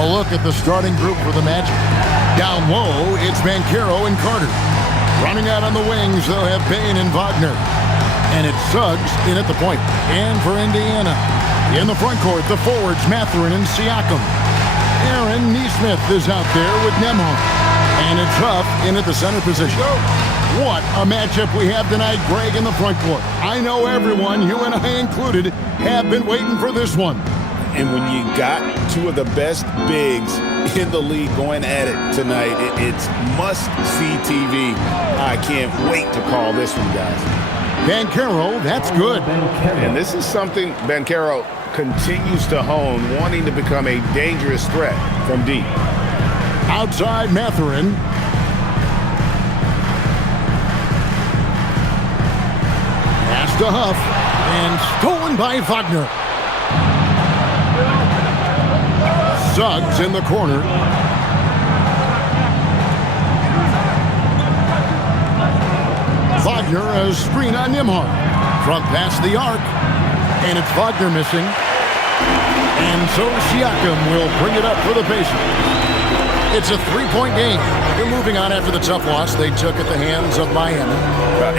A look at the starting group for the Magic. Down low, it's Banchero and Carter. Running out on the wings, they'll have Bane and Wagner. And it's Suggs in at the point. And for Indiana, in the front court, the forwards, Mathurin and Siakam. Aaron Nesmith is out there with Nembhard. And it's Huff in at the center position. What a matchup we have tonight, Greg, in the front court. I know everyone, you and I included, have been waiting for this one. And when you got two of the best bigs in the league going at it tonight, it's must-see TV. I can't wait to call this one, guys. Banchero, that's good. And this is something Banchero continues to hone, wanting to become a dangerous threat from deep. Outside Mathurin. Pass to Huff. And stolen by Wagner. Suggs in the corner. Wagner, a screen on Nembhard. Front past the arc. And it's Wagner missing. And so Siakam will bring it up for the Pacers. It's a three-point game. They're moving on after the tough loss they took at the hands of Miami.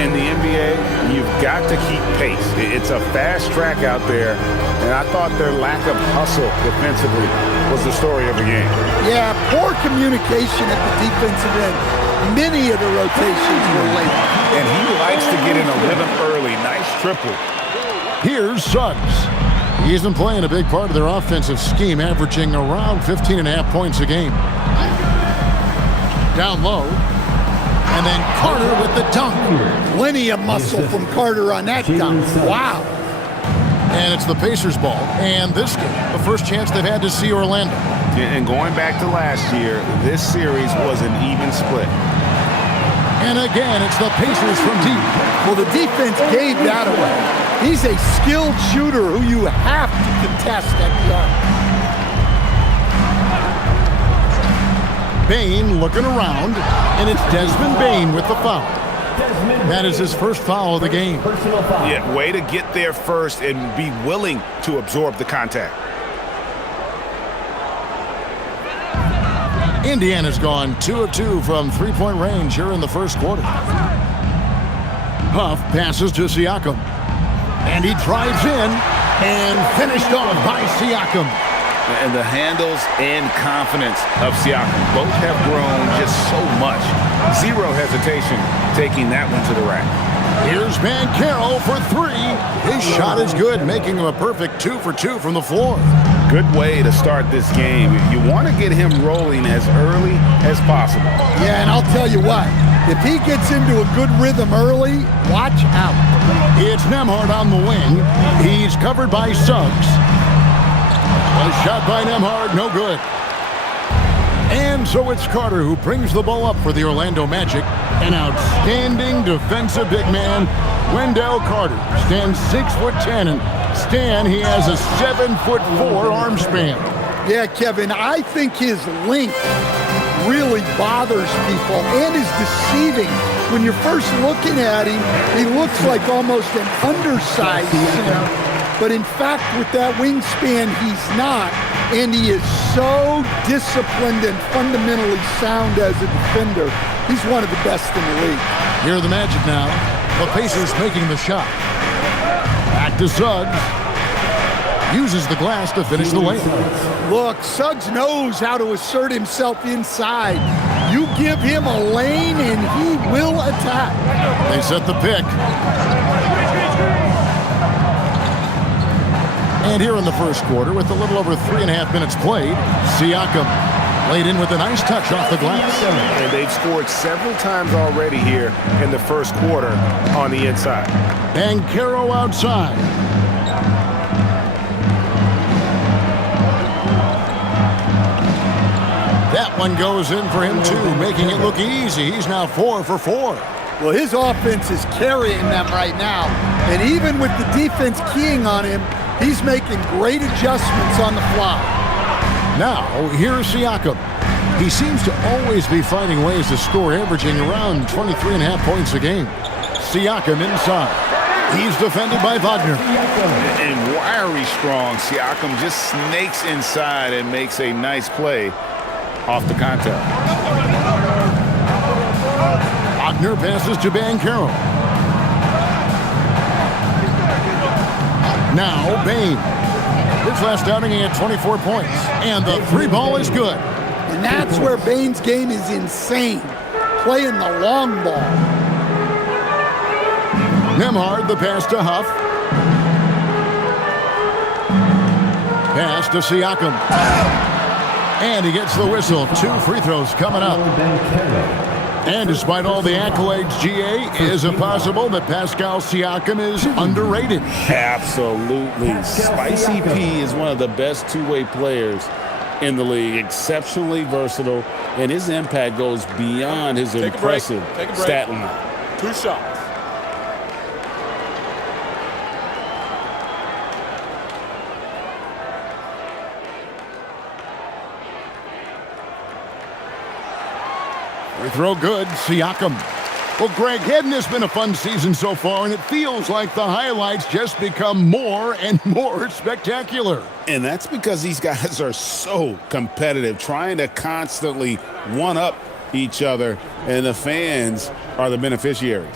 In the NBA, you've got to keep pace. It's a fast track out there, and I thought their lack of hustle defensively was the story of the game. Yeah, poor communication at the defensive end. Many of the rotations were late. And he likes to get in a rhythm early. Nice triple. Here's Suggs. He's been playing a big part of their offensive scheme, averaging around 15.5 points a game. Down low. And then Carter with the dunk. Plenty of muscle from Carter on that dunk. Wow. And it's the Pacers' ball. And this game, the first chance they've had to see Orlando. And going back to last year, this series was an even split. And again, it's the Pacers from deep. Well, the defense gave that away. He's a skilled shooter who you have to contest at the arc. Bane looking around, and it's Desmond Bane with the foul. That is his first foul of the game. Yeah, way to get there first and be willing to absorb the contact. Indiana's gone 2 of 2 from three-point range here in the first quarter. Huff passes to Siakam. And he drives in and finished off by Siakam. And the handles and confidence of Siakam both have grown just so much. Zero hesitation taking that one to the rack. Here's Banchero for three. His shot is good, making him a perfect 2 for 2 from the floor. Good way to start this game. You want to get him rolling as early as possible. Yeah, and I'll tell you what. If he gets into a good rhythm early, watch out. It's Nembhard on the wing. He's covered by Suggs. A shot by Nembhard, no good. And so it's Carter who brings the ball up for the Orlando Magic. An outstanding defensive big man, Wendell Carter, stands 6'10", and Stan, he has a 7'4" arm span. Yeah, Kevin, I think his length really bothers people and is deceiving. When you're first looking at him, he looks like almost an undersized center. But in fact, with that wingspan, he's not. And he is so disciplined and fundamentally sound as a defender. He's one of the best in the league. Here are the Magic now. The Pacers making the shot. Back to Suggs. Uses the glass to finish the layup. Look, Suggs knows how to assert himself inside. You give him a lane and he will attack. They set the pick. And here in the first quarter, with a little over 3.5 minutes played, Siakam laid in with a nice touch off the glass. And they've scored several times already here in the first quarter on the inside. Banchero outside. That one goes in for him too, making it look easy. He's now 4 for 4. Well, his offense is carrying them right now. And even with the defense keying on him, he's making great adjustments on the fly. Now, here's Siakam. He seems to always be finding ways to score, averaging around 23.5 points a game. Siakam inside. He's defended by Wagner. And wiry strong. Siakam just snakes inside and makes a nice play off the contact. Wagner passes to Banchero. Now Bane. His last outing, he had 24 points. And the three ball is good. And that's where Bane's game is insane. Playing the long ball. Nembhard, the pass to Huff. Pass to Siakam. And he gets the whistle. 2 free throws coming up. And despite all the accolades, GA, is it possible that Pascal Siakam is underrated? Absolutely. Spicy P is one of the best two-way players in the league. Exceptionally versatile, and his impact goes beyond his impressive stat line. 2 shots. Free throw good, Siakam. Well, Greg, hadn't this been a fun season so far? And it feels like the highlights just become more and more spectacular. And that's because these guys are so competitive, trying to constantly one-up each other, and the fans are the beneficiaries.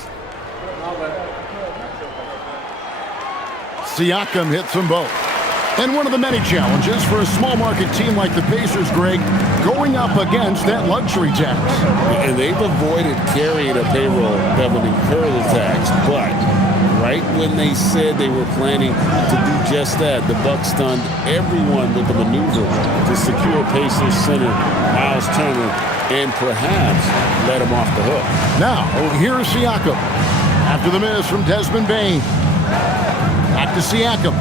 Siakam hits them both. And one of the many challenges for a small market team like the Pacers, Greg, going up against that luxury tax. And they've avoided carrying a payroll that would incur the tax. But right when they said they were planning to do just that, the Bucks stunned everyone with the maneuver to secure Pacers center Miles Turner and perhaps let him off the hook. Now, here's Siakam. After the miss from Desmond Bane. Back to Siakam.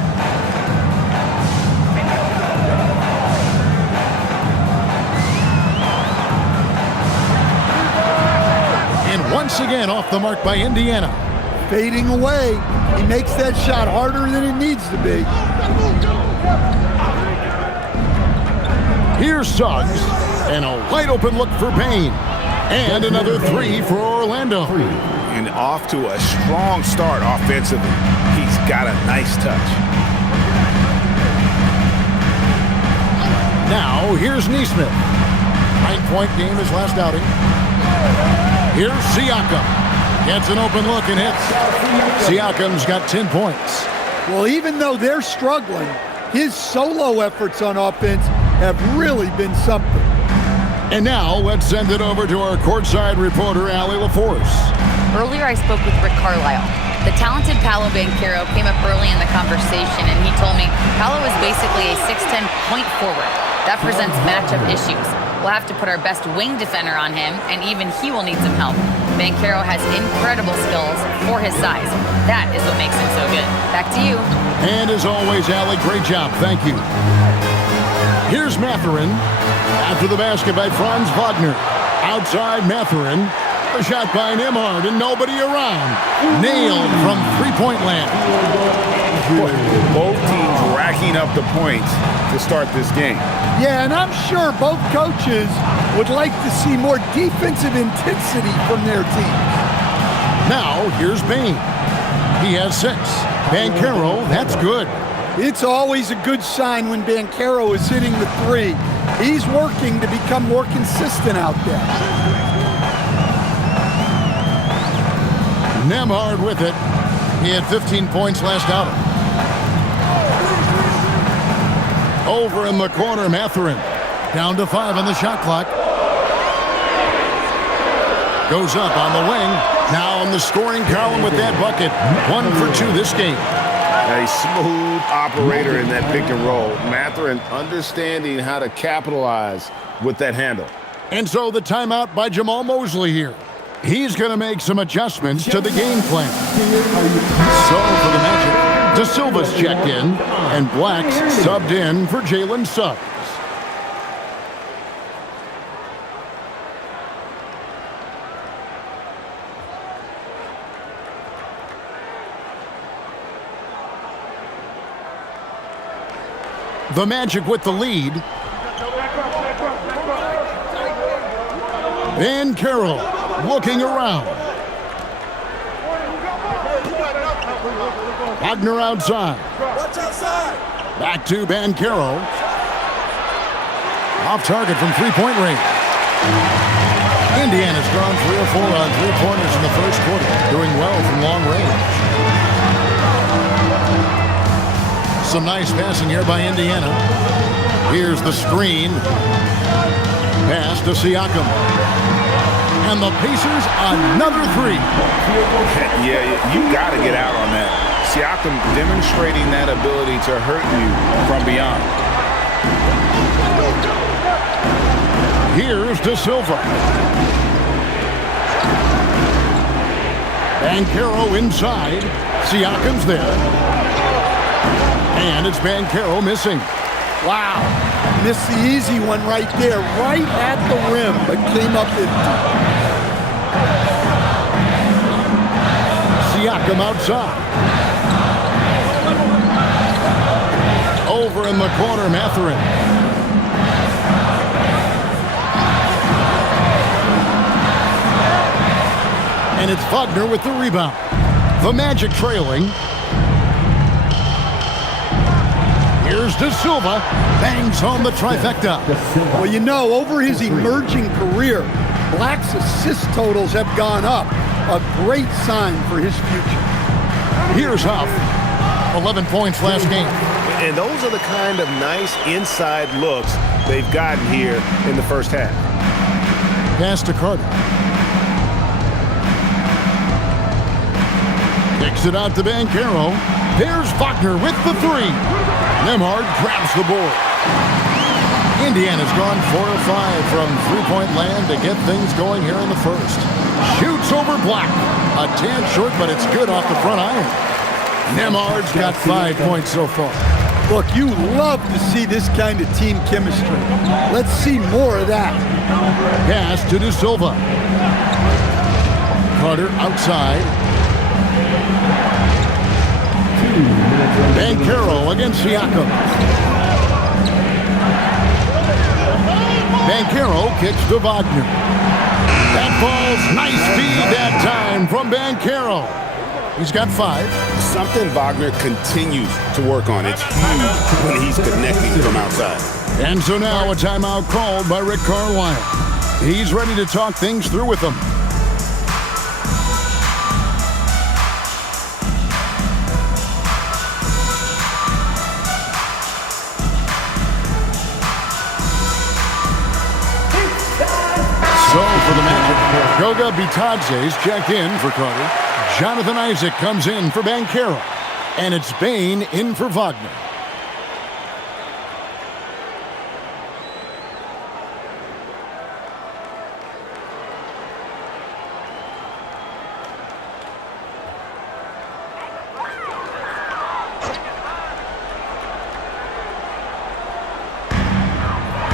Once again off the mark by Indiana. Fading away. He makes that shot harder than it needs to be. Here's Suggs. And a wide open look for Bane. And another 3 for Orlando. And off to a strong start offensively. He's got a nice touch. Now, here's Nesmith. 9-point game his last outing. Here's Siakam. Gets an open look and hits. Siakam's got 10 points. Well, even though they're struggling, his solo efforts on offense have really been something. And now, let's send it over to our courtside reporter, Allie LaForce. Earlier, I spoke with Rick Carlisle. The talented Paolo Banchero came up early in the conversation, and he told me Paolo is basically a 6'10" point forward. That presents matchup issues. We'll have to put our best wing defender on him, and even he will need some help. Banchero has incredible skills for his size. That is what makes him so good. Back to you. And as always, Allie, great job. Thank you. Here's Mathurin. After the basket by Franz Wagner. Outside Mathurin. A shot by Nembhard and nobody around. Nailed from three-point land. Both teams racking up the points to start this game. Yeah, and I'm sure both coaches would like to see more defensive intensity from their teams. Now, here's Bane. He has 6. Banchero, that's good. It's always a good sign when Banchero is hitting the 3. He's working to become more consistent out there. Nembhard with it. He had 15 points last outing. Over in the corner, Mathurin. Down to 5 on the shot clock. Goes up on the wing. Now in the scoring column with that bucket. 1 for 2 this game. A smooth operator in that pick and roll. Mathurin understanding how to capitalize with that handle. And so the timeout by Jamal Mosley here. He's going to make some adjustments to the game plan. So for the Magic, De Silva's checked in, and Black's subbed in for Jalen Suggs. The Magic with the lead. Banchero looking around. Wagner outside. Watch outside. Back to Banchero. Off target from three-point range. Indiana's gone 3 or 4 on three-pointers in the first quarter, doing well from long range. Some nice passing here by Indiana. Here's the screen. Pass to Siakam. And the Pacers another three. Yeah, you got to get out on that. Siakam demonstrating that ability to hurt you from beyond. Here's De Silva. Banchero inside. Siakam's there. And it's Banchero missing. Wow. Missed the easy one right there, right at the rim, but came up with Siakam outside. Over in the corner, Mathurin. And it's Wagner with the rebound. The Magic trailing. Here's De Silva. Bangs home the trifecta. Well, you know, over his emerging career, Black's assist totals have gone up. A great sign for his future. Here's Huff. 11 points last game. And those are the kind of nice inside looks they've gotten here in the first half. Pass to Carter. Kicks it out to Banchero. There's Wagner with the three. Nembhard grabs the board. Indiana's gone 4 of 5 from three-point land to get things going here in the first. Shoots over Black. A tad short, but it's good off the front iron. Nembhard's got 5 points so far. Look, you love to see this kind of team chemistry. Let's see more of that. Pass to De Silva. Carter outside. Banchero against Siakam. Banchero kicks to Wagner. That falls. Nice feed that time from Banchero. He's got 5. Something Wagner continues to work on. It's huge when he's connecting from outside. And so now a timeout called by Rick Carlisle. He's ready to talk things through with them. So for the Magic, Goga Bitadze's checked in for Carter. Jonathan Isaac comes in for Banchero. And it's Bane in for Wagner.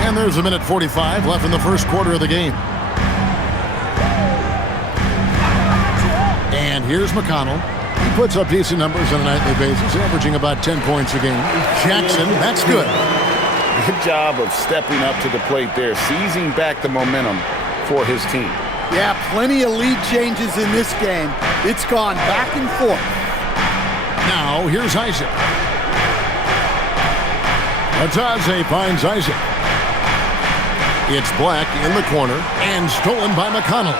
And there's a minute 45 left in the first quarter of the game. And here's McConnell. He puts up decent numbers on a nightly basis, averaging about 10 points a game. Jackson, that's good. Good job of stepping up to the plate there, seizing back the momentum for his team. Yeah, plenty of lead changes in this game. It's gone back and forth. Now, here's Isaac. Bitadze finds Isaac. It's Black in the corner and stolen by McConnell.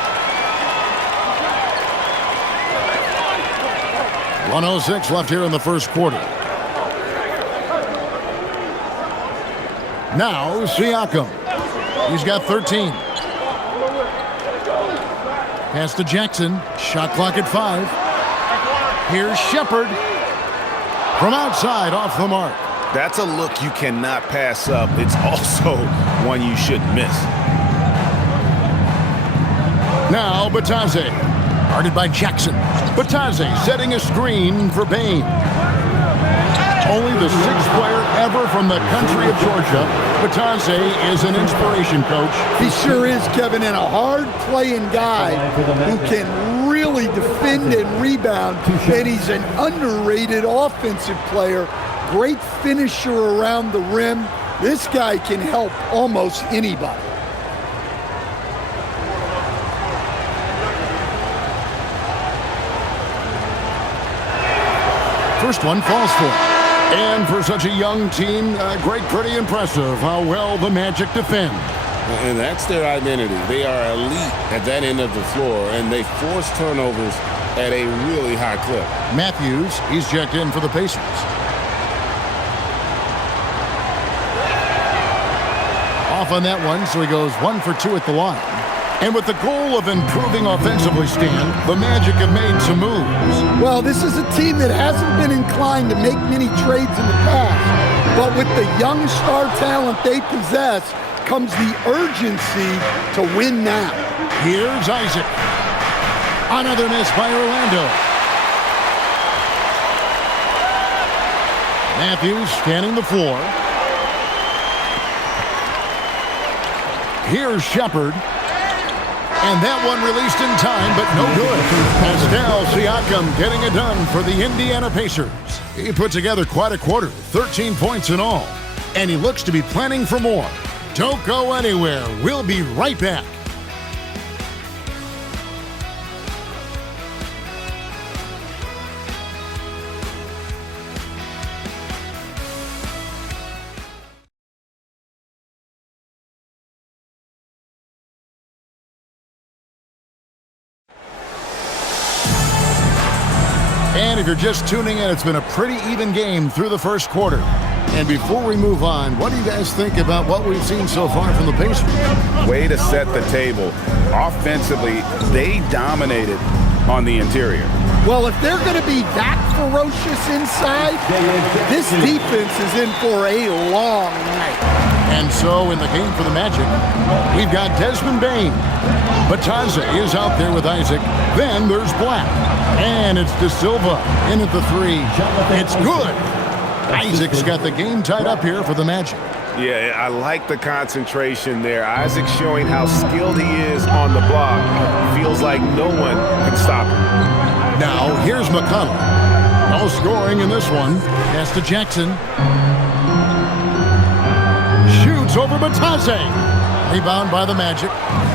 1:06 left here in the first quarter. Now Siakam. He's got 13. Pass to Jackson. Shot clock at 5. Here's Shepherd. From outside, off the mark. That's a look you cannot pass up. It's also one you shouldn't miss. Now Bitadze. Guarded by Jackson. Bitadze setting a screen for Bane. Only the 6th player ever from the country of Georgia. Bitadze is an inspiration, coach. He sure is, Kevin, and a hard-playing guy who can really defend and rebound. And he's an underrated offensive player. Great finisher around the rim. This guy can help almost anybody. First one falls for him. And for such a young team, pretty impressive how well the Magic defend. And that's their identity. They are elite at that end of the floor, and they force turnovers at a really high clip. Matthews, he's checked in for the Pacers. Off on that one, so he goes 1 for 2 at the line. And with the goal of improving offensively, Stan, the Magic have made some moves. Well, this is a team that hasn't been inclined to make many trades in the past. But with the young star talent they possess comes the urgency to win now. Here's Isaac. Another miss by Orlando. Matthews scanning the floor. Here's Shepard. And that one released in time, but no good. Pascal Siakam getting it done for the Indiana Pacers. He put together quite a quarter, 13 points in all. And he looks to be planning for more. Don't go anywhere. We'll be right back. And if you're just tuning in, it's been a pretty even game through the first quarter. And before we move on, what do you guys think about what we've seen so far from the Pacers? Way to set the table. Offensively, they dominated on the interior. Well, if they're going to be that ferocious inside, this defense is in for a long night. And so in the game for the Magic, we've got Desmond Bane. Bataze is out there with Isaac. Then there's Black. And it's De Silva in at the 3. It's good. Isaac's got the game tied up here for the Magic. Yeah, I like the concentration there. Isaac showing how skilled he is on the block. Feels like no one can stop him. Now, here's McConnell. No scoring in this one. Pass to Jackson. Shoots over Bataze. Rebound by the Magic.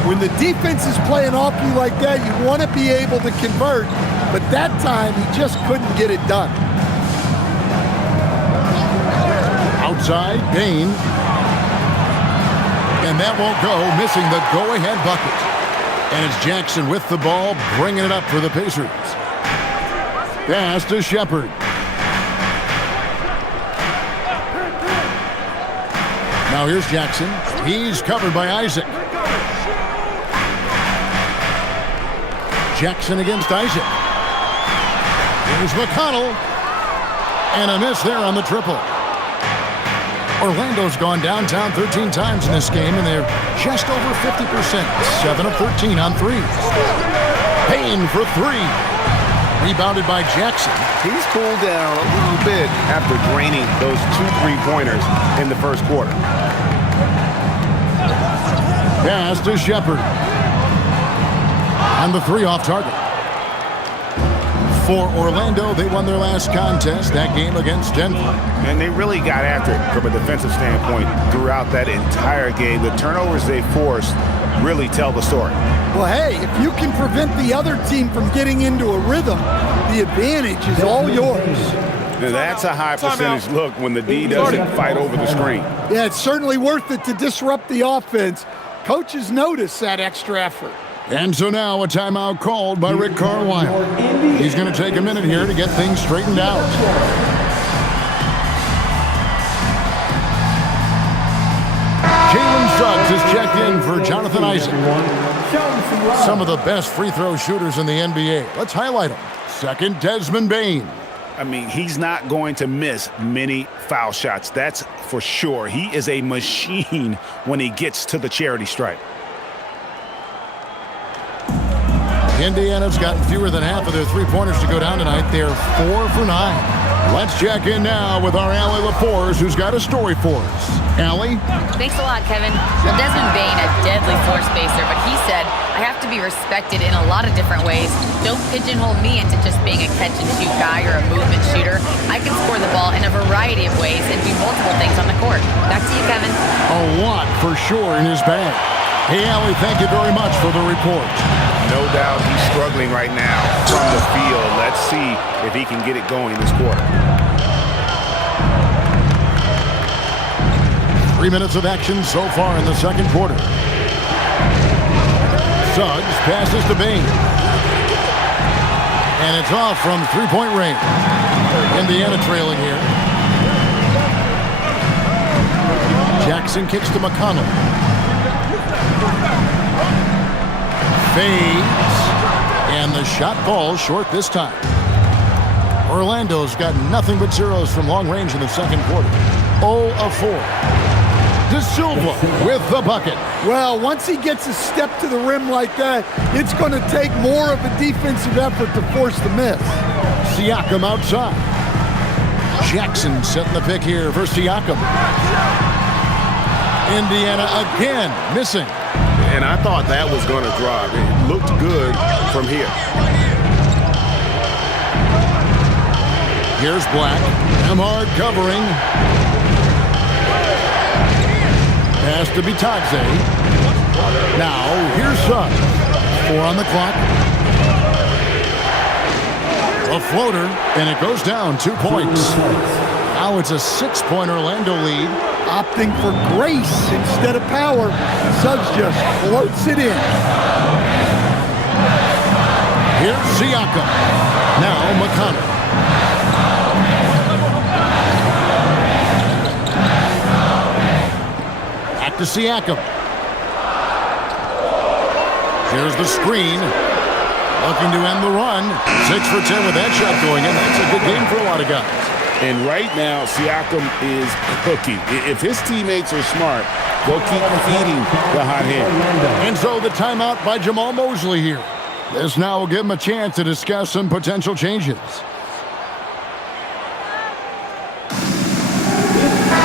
When the defense is playing off you like that, you want to be able to convert. But that time, he just couldn't get it done. Outside, Bane. And that won't go, missing the go-ahead bucket. And it's Jackson with the ball, bringing it up for the Pacers. Pass to Shepard. Now here's Jackson. He's covered by Isaac. Jackson against Isaac. Here's McConnell. And a miss there on the triple. Orlando's gone downtown 13 times in this game, and they're just over 50%. 7 of 13 on threes. Payne for 3. Rebounded by Jackson. He's cooled down a little bit after draining those 2 3-pointers in the first quarter. Pass to Shepard. And the 3 off target. For Orlando, they won their last contest, that game against Denver. And they really got after it from a defensive standpoint throughout that entire game. The turnovers they forced really tell the story. Well, hey, if you can prevent the other team from getting into a rhythm, the advantage is all yours. Now that's a high percentage look when the D doesn't fight over the screen. Yeah, it's certainly worth it to disrupt the offense. Coaches notice that extra effort. And so now a timeout called by Rick Carlisle. He's going to take a minute here to get things straightened out. Jalen Suggs is checked in for Jonathan Isaac. Some of the best free throw shooters in the NBA. Let's highlight them. Second, Desmond Bane. I mean, he's not going to miss many foul shots. That's for sure. He is a machine when he gets to the charity stripe. Indiana's gotten fewer than half of their three-pointers to go down tonight. They're 4 for 9. Let's check in now with our Allie LaForce, who's got a story for us. Allie? Thanks a lot, Kevin. Well, Desmond Bane, a deadly floor spacer, but he said, I have to be respected in a lot of different ways. Don't pigeonhole me into just being a catch-and-shoot guy or a movement shooter. I can score the ball in a variety of ways and do multiple things on the court. Back to you, Kevin. A lot for sure in his bag. Hey, Allie, thank you very much for the report. No doubt he's struggling right now from the field. Let's see if he can get it going this quarter. 3 minutes of action so far in the second quarter. Suggs passes to Bain. And it's off from three-point range. Indiana trailing here. Jackson kicks to McConnell. Fades. And the shot falls short this time. Orlando's got nothing but zeros from long range in the second quarter. 0 of 4. De Silva with the bucket. Well, once he gets a step to the rim like that, it's going to take more of a defensive effort to force the miss. Siakam outside. Jackson setting the pick here for Siakam. Indiana again missing. And I thought that was going to drop. It looked good from here. Here's Black. Amard covering. Pass to Bitadze. Now, here's Suggs. 4 on the clock. A floater, and it goes down 2 points. Now it's a 6-point Orlando lead. Opting for grace instead of power. Suggs just floats it in. Here's Siakam. Now McConnell. Back to Siakam. Here's the screen. Looking to end the run. 6 for 10 with that shot going in. That's a good game for a lot of guys. And right now, Siakam is cooking. If his teammates are smart, they'll keep feeding the hot hand. And so the timeout by Jamal Mosley here. This now will give him a chance to discuss some potential changes.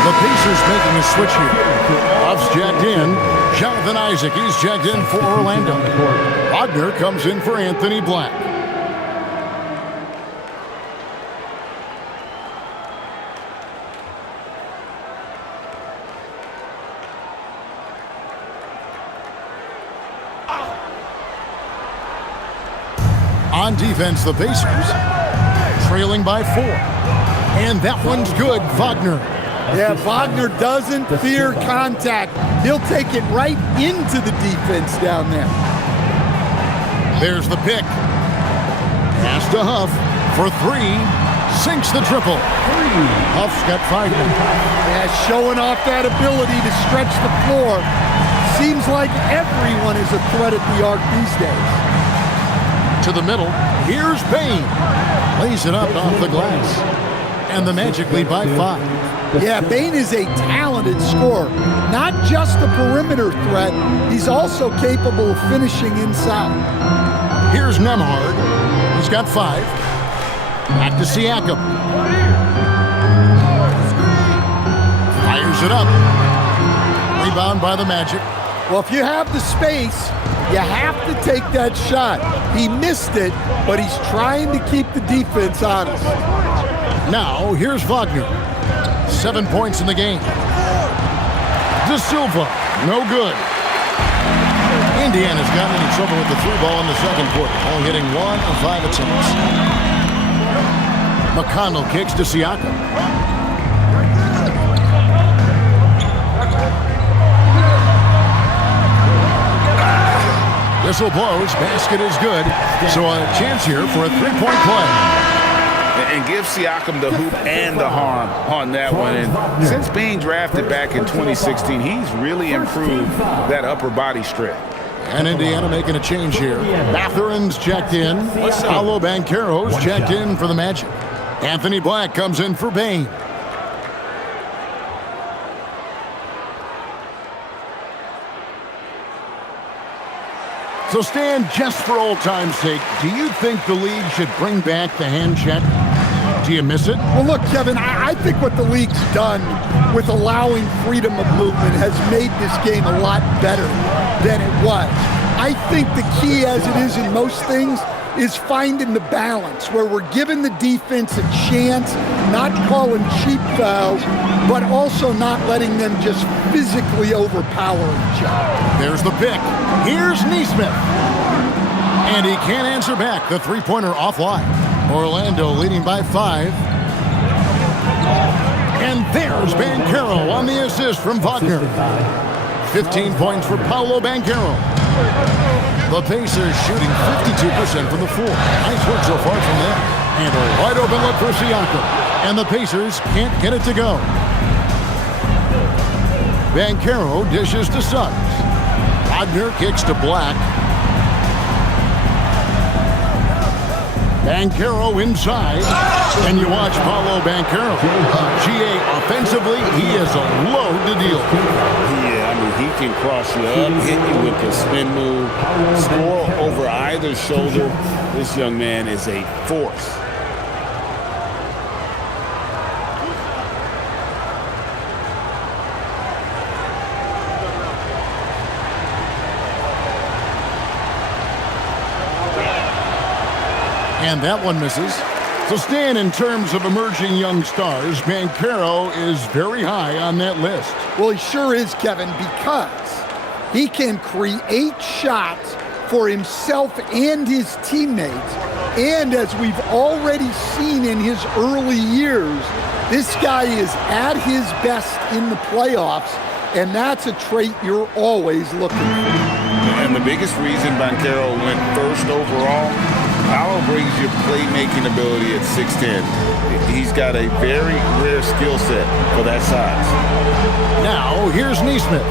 The Pacers making a switch here. Buff's jacked in. Jonathan Isaac, he's jacked in for Orlando. Wagner comes in for Anthony Black. On defense, the Pacers trailing by 4. And that one's good, Wagner. Yeah, Wagner doesn't fear contact. He'll take it right into the defense down there. There's the pick. Pass to Huff for 3. Sinks the triple. Huff's got 5 now. Yeah, showing off that ability to stretch the floor. Seems like everyone is a threat at the arc these days. To the middle. Here's Bain. Lays it up off the glass. And the Magic lead by 5. Yeah, Bain is a talented scorer. Not just a perimeter threat, he's also capable of finishing inside. Here's Nembhard. He's got 5. Back to Siakam. Fires it up. Rebound by the Magic. Well, if you have the space, you have to take that shot. He missed it, but he's trying to keep the defense honest. Now, here's Wagner. 7 points in the game. De Silva, no good. Indiana's gotten into trouble with the 3-ball in the second quarter, only hitting 1 of 5 attempts. McConnell kicks to Siakam. Whistle blows, basket is good. So a chance here for a 3-point play. And give Siakam the hoop and the harm on that one. And since being drafted back in 2016, he's really improved that upper body strength. And Indiana making a change here. Mathurin's checked in. Paolo Banchero's checked in for the Magic. Anthony Black comes in for Bain. So Stan, just for old time's sake, do you think the league should bring back the hand check? Do you miss it? Well, look, Kevin, I think what the league's done with allowing freedom of movement has made this game a lot better than it was. I think the key, as it is in most things, is finding the balance where we're giving the defense a chance, not calling cheap fouls, but also not letting them just physically overpower each other. There's the pick. Here's Nesmith. And he can't answer back. The three-pointer offline. Orlando leading by 5. And there's Banchero on the assist from Wagner. 15 points for Paolo Banchero. The Pacers shooting 52% from the floor. Nice work so far from there. And a wide open look for Siakam. And the Pacers can't get it to go. Banchero dishes to Suggs. Wagner kicks to Black. Banchero inside. And you watch Paolo Banchero. GA offensively, he is a load to deal with. Yeah, I mean, he can cross you up, hit you with the spin move, score over either shoulder. This young man is a force. And that one misses. So Stan, in terms of emerging young stars, Banchero is very high on that list. Well, he sure is, Kevin, because he can create shots for himself and his teammates. And as we've already seen in his early years, this guy is at his best in the playoffs, and that's a trait you're always looking for. And the biggest reason Banchero went first overall, Paolo brings you playmaking ability at 6'10". He's got a very rare skill set for that size. Now, here's Nesmith.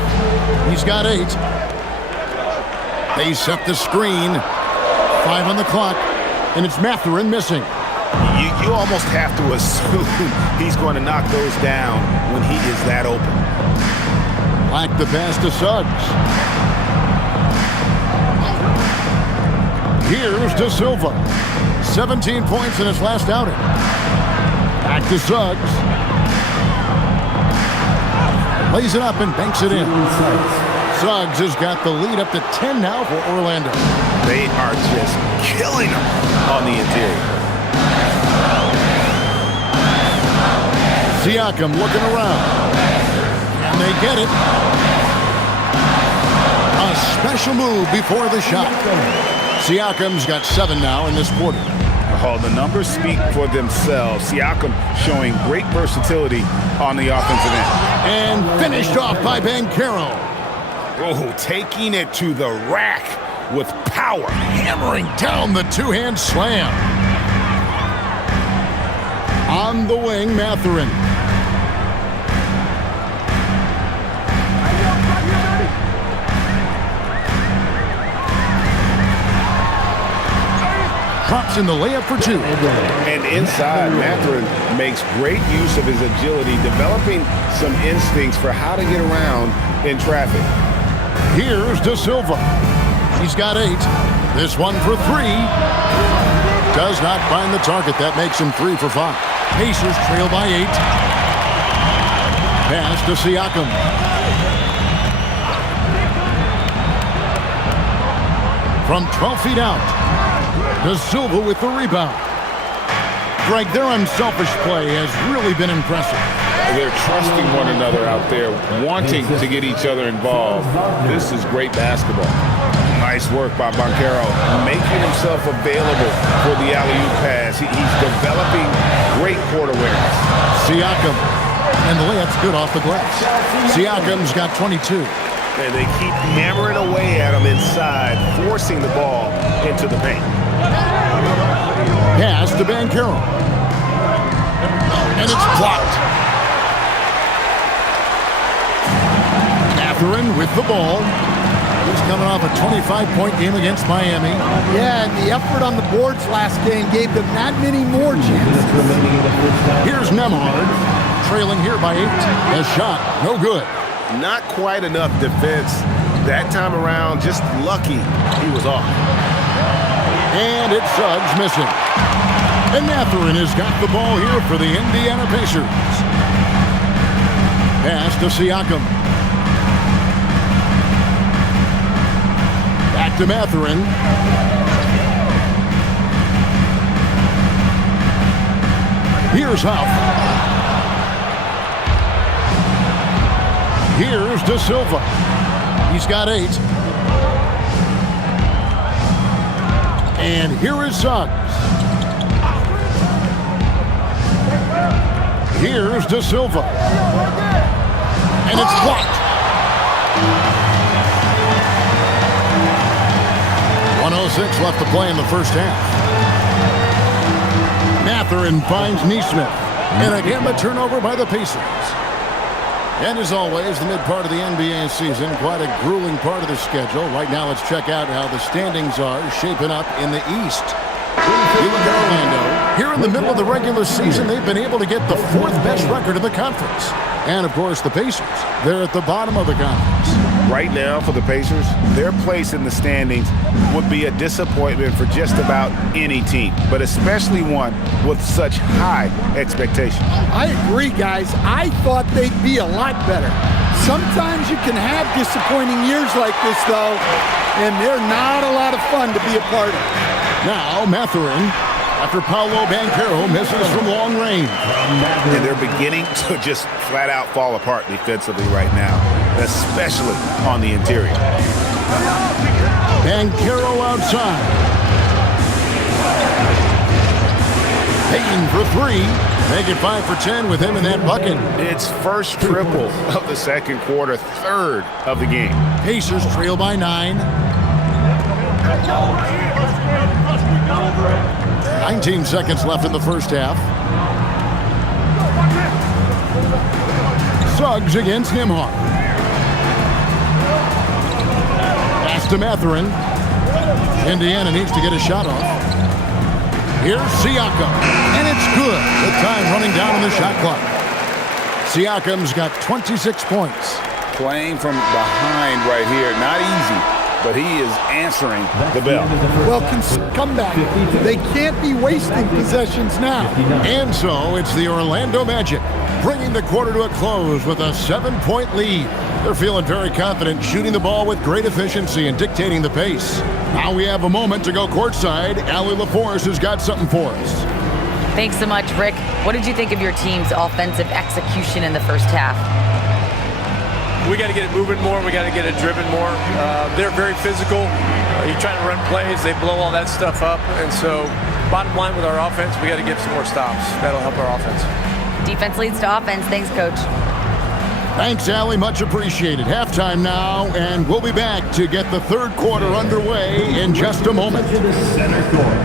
He's got 8. They set the screen. 5 on the clock, and it's Mathurin missing. You almost have to assume he's going to knock those down when he is that open. Black the pass to Suggs. Here's De Silva. 17 points in his last outing. Back to Suggs. Lays it up and banks it in. Suggs has got the lead up to 10 now for Orlando. They are just killing him on the interior. Siakam looking around. And they get it. A special move before the shot. Siakam's got 7 now in this quarter. Oh, the numbers speak for themselves. Siakam showing great versatility on the offensive end. And finished off by Banchero. Oh, taking it to the rack with power. Hammering down the two-hand slam. On the wing, Mathurin. Drops in the layup for 2. And inside, Mathurin makes great use of his agility, developing some instincts for how to get around in traffic. Here's De Silva. He's got 8. This one for 3. Does not find the target. That makes him 3 for 5. Pacers trail by 8. Pass to Siakam. From 12 feet out. De Silva with the rebound. Greg, their unselfish play has really been impressive. They're trusting one another out there, wanting to get each other involved. This is great basketball. Nice work by Banchero, making himself available for the alley-oop pass. He's developing great court awareness. Siakam. And the layup's good off the glass. Siakam's got 22. And they keep hammering away at him inside, forcing the ball into the paint. Pass to Banchero. And it's blocked. Mathurin with the ball. He's coming off a 25-point game against Miami. Yeah, and the effort on the boards last game gave them that many more chances. Here's Nembhard, trailing here by 8. A shot, no good. Not quite enough defense that time around. Just lucky he was off. And it's Suggs missing. And Mathurin has got the ball here for the Indiana Pacers. Pass to Siakam. Back to Mathurin. Here's Huff. Here's De Silva. He's got 8. And here is Suggs. Here's De Silva. And it's blocked. 1:06 left to play in the first half. Mathurin finds Neesmith. And again, a turnover by the Pacers. And as always, the mid part of the NBA season, quite a grueling part of the schedule. Right now, let's check out how the standings are shaping up in the East. You look at Orlando. Here in the middle of the regular season, they've been able to get the 4th best record in the conference. And, of course, the Pacers. They're at the bottom of the conference. Right now for the Pacers, their place in the standings would be a disappointment for just about any team, but especially one with such high expectations. I agree, guys. I thought they'd be a lot better. Sometimes you can have disappointing years like this, though, and they're not a lot of fun to be a part of. Now, Mathurin, after Paolo Banchero misses from long range. And they're beginning to just flat out fall apart defensively right now, especially on the interior. Banchero outside. Payton for 3. Make it 5 for 10 with him in that bucket. It's first triple of the second quarter, 3rd of the game. Pacers trail by 9. 19 seconds left in the first half. Suggs against Nembhard. Pass to Mathurin. Indiana needs to get a shot off. Here's Siakam. And it's good. The time running down on the shot clock. Siakam's got 26 points. Playing from behind right here, not easy, but he is answering the bell. Well, come back. They can't be wasting possessions now. And so it's the Orlando Magic bringing the quarter to a close with a 7-point lead. They're feeling very confident, shooting the ball with great efficiency and dictating the pace. Now we have a moment to go courtside. Allie LaForce has got something for us. Thanks so much, Rick. What did you think of your team's offensive execution in the first half? We got to get it moving more. We got to get it driven more. They're very physical. You're trying to run plays. They blow all that stuff up. And so bottom line with our offense, we got to get some more stops. That'll help our offense. Defense leads to offense. Thanks, Coach. Thanks, Allie. Much appreciated. Halftime now, and we'll be back to get the third quarter underway in just a moment. To the center court.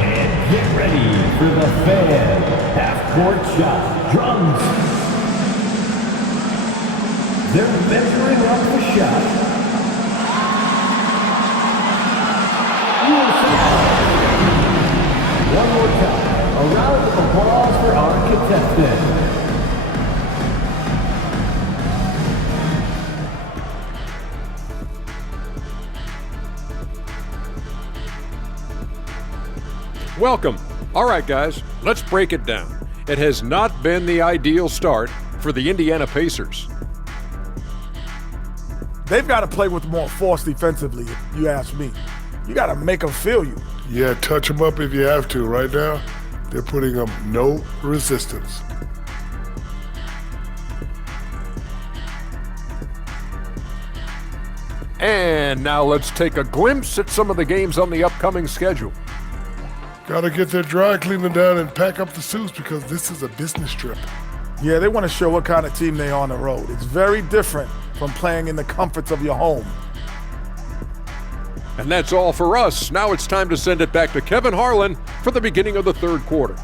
And get ready for the fan half-court shot. Drums. They're measuring up the shot. One more time. A round of applause for our contestant. Welcome. All right, guys, let's break it down. It has not been the ideal start for the Indiana Pacers. They've got to play with more force defensively, if you ask me. You got to make them feel you. Yeah, touch them up if you have to. Right now, they're putting up no resistance. And now let's take a glimpse at some of the games on the upcoming schedule. Got to get their dry cleaning down and pack up the suits because this is a business trip. Yeah, they want to show what kind of team they are on the road. It's very different from playing in the comforts of your home. And that's all for us. Now it's time to send it back to Kevin Harlan for the beginning of the third quarter.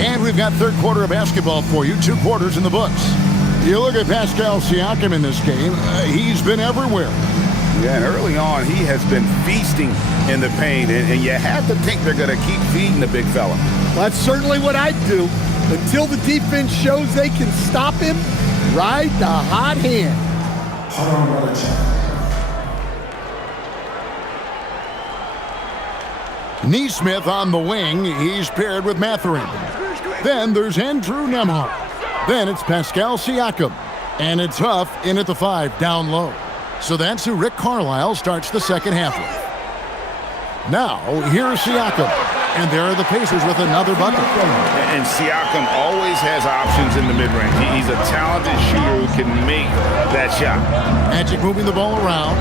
And we've got third quarter of basketball for you, 2 quarters in the books. You look at Pascal Siakam in this game, he's been everywhere. Yeah, and early on, he has been feasting in the paint, and you have to think they're going to keep feeding the big fella. That's certainly what I'd do. Until the defense shows they can stop him, ride the hot hand. Neesmith on the wing. He's paired with Mathurin. Then there's Andrew Nembhard. Then it's Pascal Siakam. And it's Huff in at the 5 down low. So that's who Rick Carlisle starts the second half with. Now, here's Siakam. And there are the Pacers with another bucket. And Siakam always has options in the mid-range. He's a talented shooter who can make that shot. Magic moving the ball around.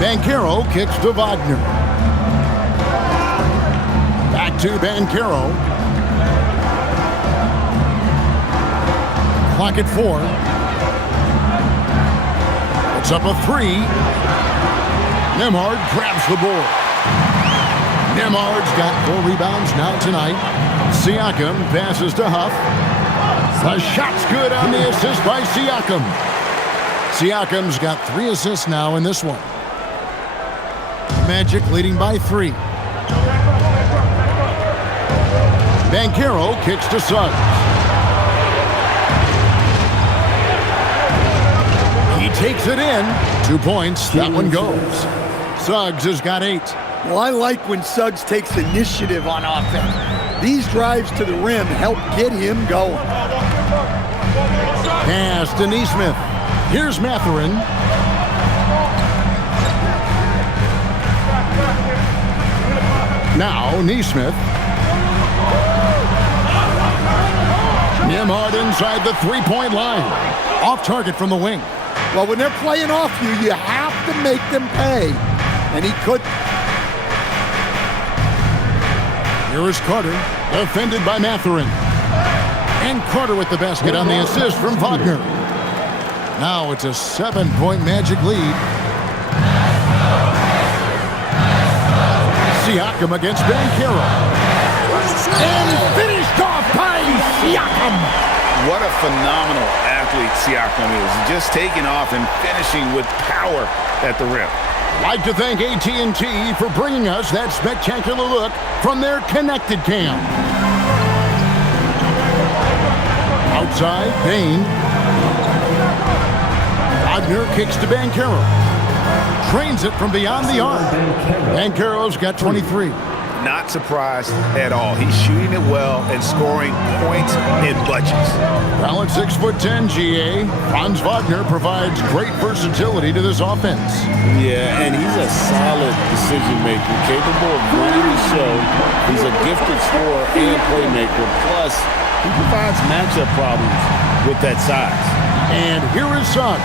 Banchero kicks to Wagner. Back to Banchero. Clock at 4. It's up a 3. Nembhard grabs the board. Nembhard's got 4 rebounds now tonight. Siakam passes to Huff. The shot's good on the assist by Siakam. Siakam's got 3 assists now in this one. Magic leading by 3. Banchero kicks to Suggs. He takes it in. 2 points. That one goes. Suggs has got 8. Well, I like when Suggs takes initiative on offense. These drives to the rim help get him going. Pass to Nesmith. Here's Mathurin. Now Nesmith. Nembhard inside the 3-point line. Off target from the wing. Well, when they're playing off you, you have to make them pay. And he couldn't. Here is Carter, defended by Mathurin. And Carter with the basket on the assist from Wagner. Now it's a 7-point Magic lead. Siakam against Banchero. And finished off by Siakam. What a phenomenal athlete Siakam is. Just taking off and finishing with power at the rim. Like to thank AT&T for bringing us that spectacular look from their Connected Cam. Outside, Payne. Wagner kicks to Banchero. Trains it from beyond the arc. Banchero's got 23. Not surprised at all. He's shooting it well and scoring points in bunches. Well, at 6'10", GA, Franz Wagner provides great versatility to this offense. Yeah, and he's a solid decision maker, capable of running the show. He's a gifted scorer and playmaker. Plus, he provides matchup problems with that size. And here is Suggs,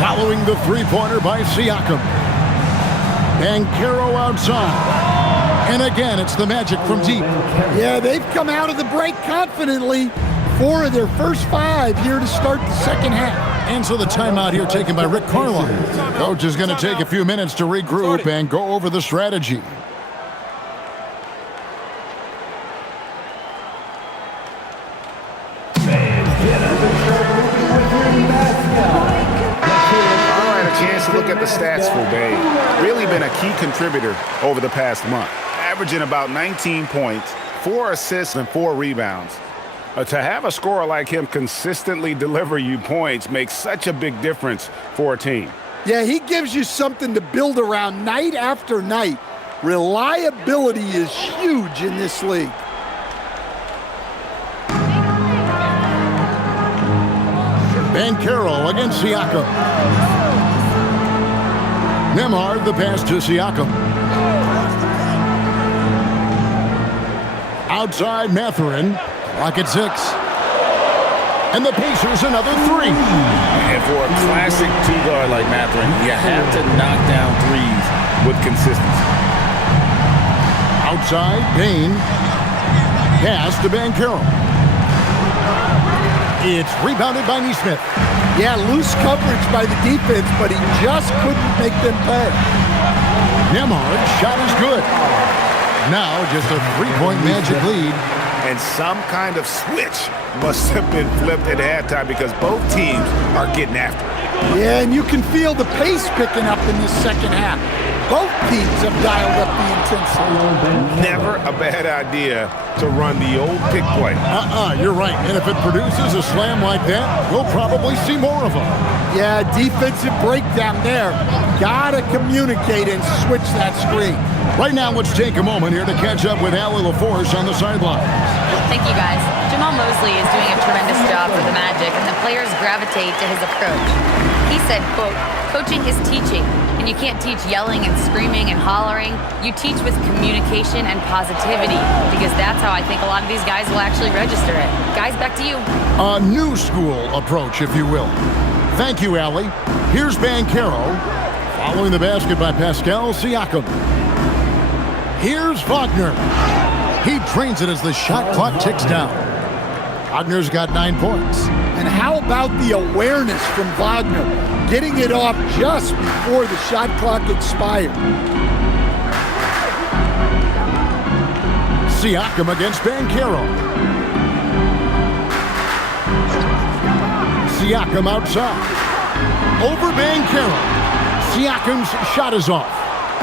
following the 3-pointer by Siakam. Banchero outside. And again, it's the Magic from deep. Yeah, they've come out of the break confidently. 4 of their first 5 here to start the second half. And so the timeout here taken by Rick Carlisle. Coach is going to take a few minutes to regroup and go over the strategy. Chance to look at the stats for Bay. Really been a key contributor over the past month. Averaging about 19 points, 4 assists, and 4 rebounds. To have a scorer like him consistently deliver you points makes such a big difference for a team. Yeah, he gives you something to build around night after night. Reliability is huge in this league. Banchero against Siakam. Nembhard the pass to Siakam. Outside Mathurin. Clock at 6. And the Pacers another 3. And for a classic 2-guard like Mathurin, you have to knock down threes with consistency. Outside, Payne. Pass to Banchero. It's rebounded by Nesmith. Yeah, loose coverage by the defense, but he just couldn't make them pay. Nembhard's shot is good. Now just a 3-point Magic lead. And some kind of switch must have been flipped at halftime because both teams are getting after it. Yeah, and you can feel the pace picking up in this second half. Both teams have dialed up the intensity. Never a bad idea to run the old pick play. You're right. And if it produces a slam like that, we'll probably see more of them. Yeah, defensive breakdown there. Gotta communicate and switch that screen. Right now, let's take a moment here to catch up with Allie LaForce on the sideline. Thank you, guys. Jamal Mosley is doing a tremendous job for the Magic, and the players gravitate to his approach. He said, quote, "Coaching is teaching. And you can't teach yelling and screaming and hollering. You teach with communication and positivity, because that's how I think a lot of these guys will actually register it. Guys, back to you. A new school approach, if you will. Thank you, Allie. Here's Banchero, following the basket by Pascal Siakam. Here's Wagner. He drains it as the shot clock ticks down. Wagner's got 9 points. And how about the awareness from Wagner, getting it off just before the shot clock expired? Siakam against Banchero. Siakam outside. Over Banchero. Siakam's shot is off.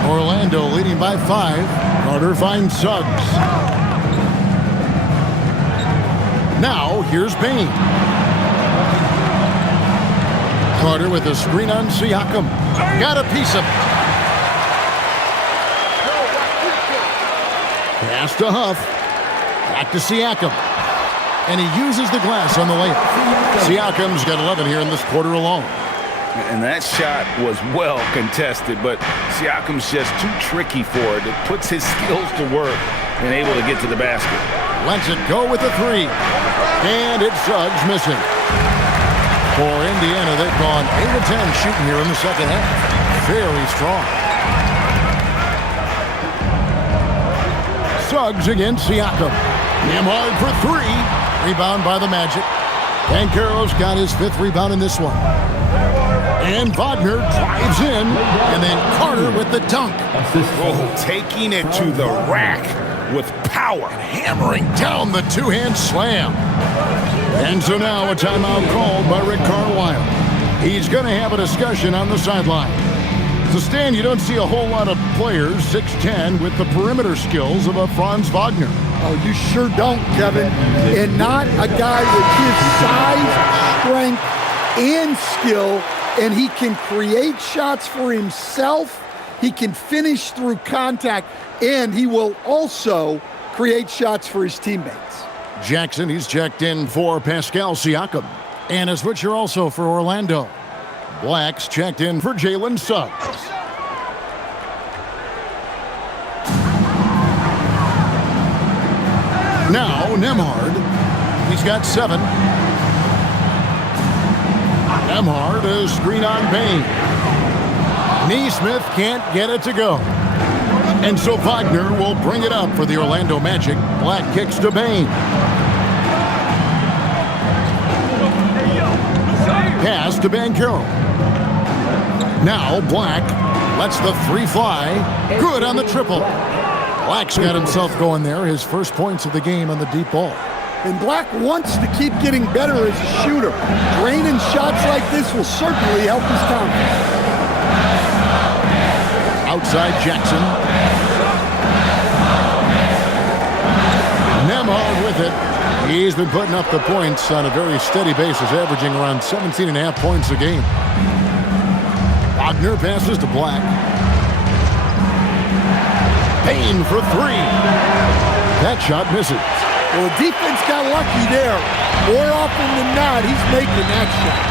Orlando leading by 5. Carter finds Suggs. Now, here's Bane. Carter with a screen on Siakam. Got a piece of it. Pass to Huff. Back to Siakam. And he uses the glass on the layup. Siakam's got 11 here in this quarter alone. And that shot was well contested, but Siakam's just too tricky for it. It puts his skills to work and able to get to the basket. Lets it go with the 3. And it's Suggs missing. For Indiana, they've gone 8 of 10 shooting here in the second half. Very strong. Suggs against Siakam. Nemhard for 3. Rebound by the Magic. Banchero's got his 5th rebound in this one. And Wagner drives in, and then Carter with the dunk. Oh, taking it to the rack with power. Hammering down the two-hand slam. And so now a timeout called by Rick Carlisle. He's going to have a discussion on the sideline. So, Stan, you don't see a whole lot of players, 6'10", with the perimeter skills of a Franz Wagner. Oh, you sure don't, Kevin. And not a guy with his size, strength, and skill. And he can create shots for himself. He can finish through contact. And he will also create shots for his teammates. Jackson, he's checked in for Pascal Siakam. And a switcher also for Orlando. Black's checked in for Jalen Suggs. Now, Nemhard. He's got 7. Nemhard, a screen on Bane. Neesmith can't get it to go. And so Wagner will bring it up for the Orlando Magic. Black kicks to Bane. Pass to Banchero. Now Black lets the 3 fly. Good on the triple. Black's got himself going there. His first points of the game on the deep ball. And Black wants to keep getting better as a shooter. Draining shots like this will certainly help his confidence. Outside Jackson. Nemhard with it. He's been putting up the points on a very steady basis, averaging around 17.5 points a game. Wagner passes to Black. Payne for 3. That shot misses. Well, the defense got lucky there. More often than not, he's making that shot.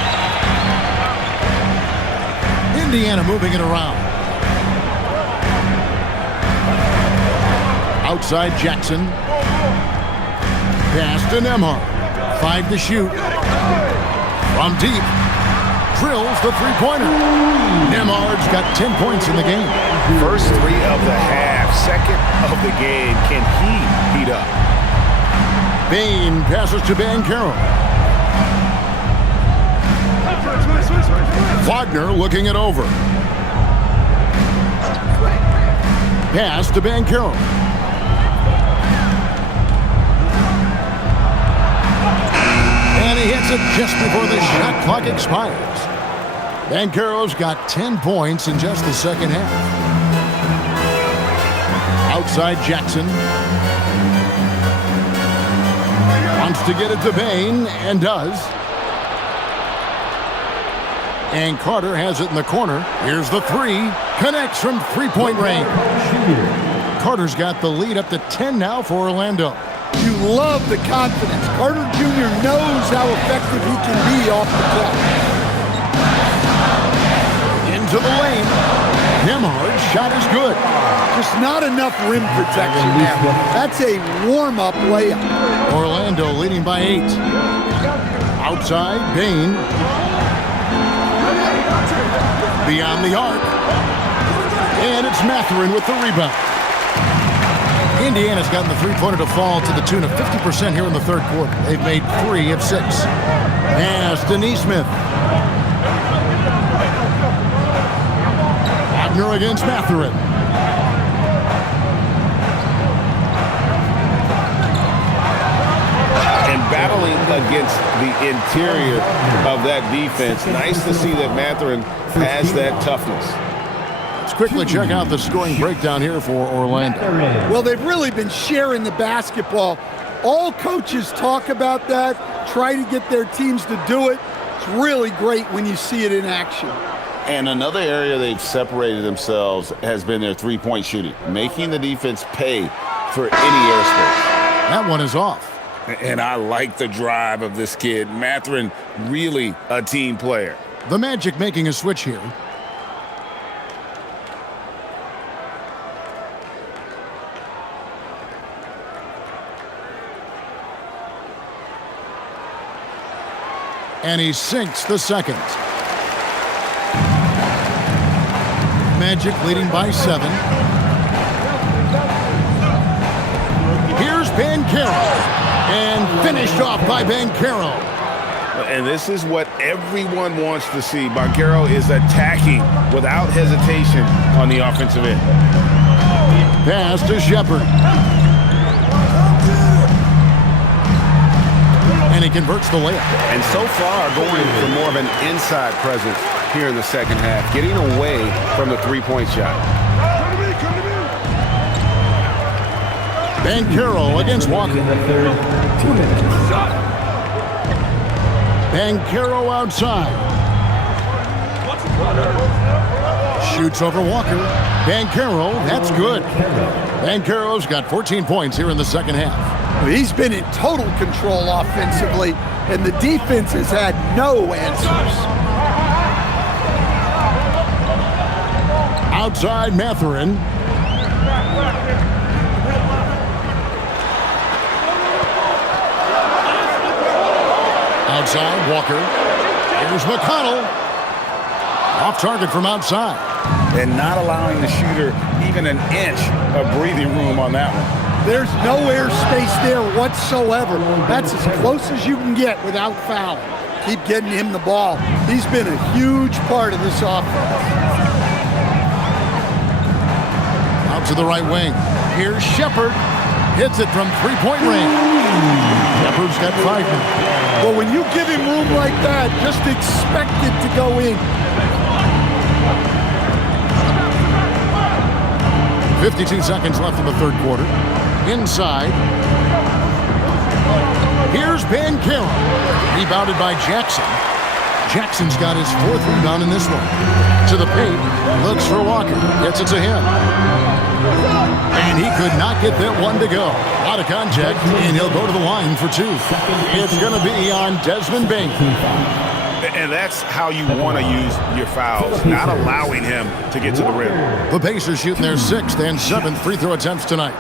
Indiana moving it around. Outside Jackson. Pass to Nemhard. 5 to shoot. From deep. Drills the 3-pointer. Nemhard's got 10 points in the game. First 3 of the half. Second of the game. Can he heat up? Bane passes to Banchero. Wagner looking it over. Pass to Banchero. And he hits it just before the shot clock expires. Banchero's got 10 points in just the second half. Outside Jackson. Wants to get it to Bane, and does. And Carter has it in the corner. Here's the 3. Connects from 3-point range. Carter's got the lead up to 10 now for Orlando. You love the confidence. Carter Jr. knows how effective he can be off the clock. into the lane. Nembhard's shot is good. Just not enough rim protection there. That's a warm-up layup. Orlando leading by 8. Outside, Bane. Beyond the arc. And it's Mathurin with the rebound. Indiana's gotten the three-pointer to fall to the tune of 50% here in the third quarter. They've made 3 of 6. Pass to Nesmith. Wagner against Mathurin. And battling against the interior of that defense, nice to see that Mathurin has that toughness. Let's quickly check out the scoring breakdown here for Orlando. Well, they've really been sharing the basketball. All coaches talk about that, try to get their teams to do it. It's really great when you see it in action. And another area they've separated themselves has been their three-point shooting, making the defense pay for any airspace. That one is off. And I like the drive of this kid. Mathurin, really a team player. The Magic making a switch here. And he sinks the second. Magic leading by 7. Here's Banchero. And finished off by Banchero. And this is what everyone wants to see. Banchero is attacking without hesitation on the offensive end. Pass to Shepard. And he converts the layup. And so far, going for more of an inside presence here in the second half, getting away from the three-point shot. Banchero against Walker. Banchero outside. Shoots over Walker. Banchero, that's good. Banchero's got 14 points here in the second half. He's been in total control offensively, and the defense has had no answers. Outside Mathurin. Outside Walker. Here's McConnell. Off target from outside. And not allowing the shooter even an inch of breathing room on that one. There's no airspace there whatsoever. That's as close as you can get without fouling. Keep getting him the ball. He's been a huge part of this offense. Out to the right wing. Here's Shepard. Hits it from three-point range. Shepard's got 5 minutes. Well, when you give him room like that, just expect it to go in. 52 seconds left in the third quarter. Inside. Here's Banchero. Rebounded by Jackson. Jackson's got his 4th rebound in this one. To the paint. Looks for Walker. Gets it to him. And he could not get that one to go. Out of contact, and he'll go to the line for 2. It's going to be on Desmond Bane. And that's how you want to use your fouls, not allowing him to get to the rim. The Pacers shooting their 6th and 7th free throw attempts tonight.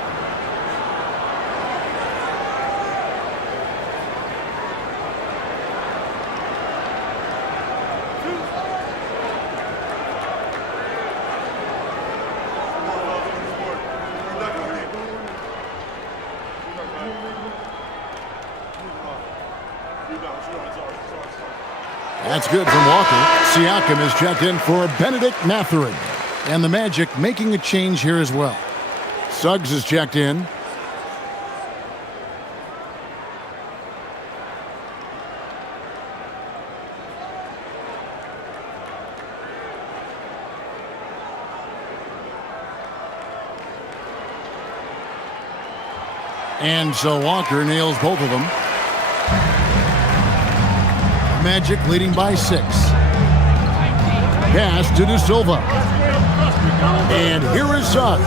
That's good from Walker. Siakam is checked in for Benedict Mathurin. And the Magic making a change here as well. Suggs is checked in. And so Walker nails both of them. Magic leading by 6. Pass to De Silva. And here is Suggs.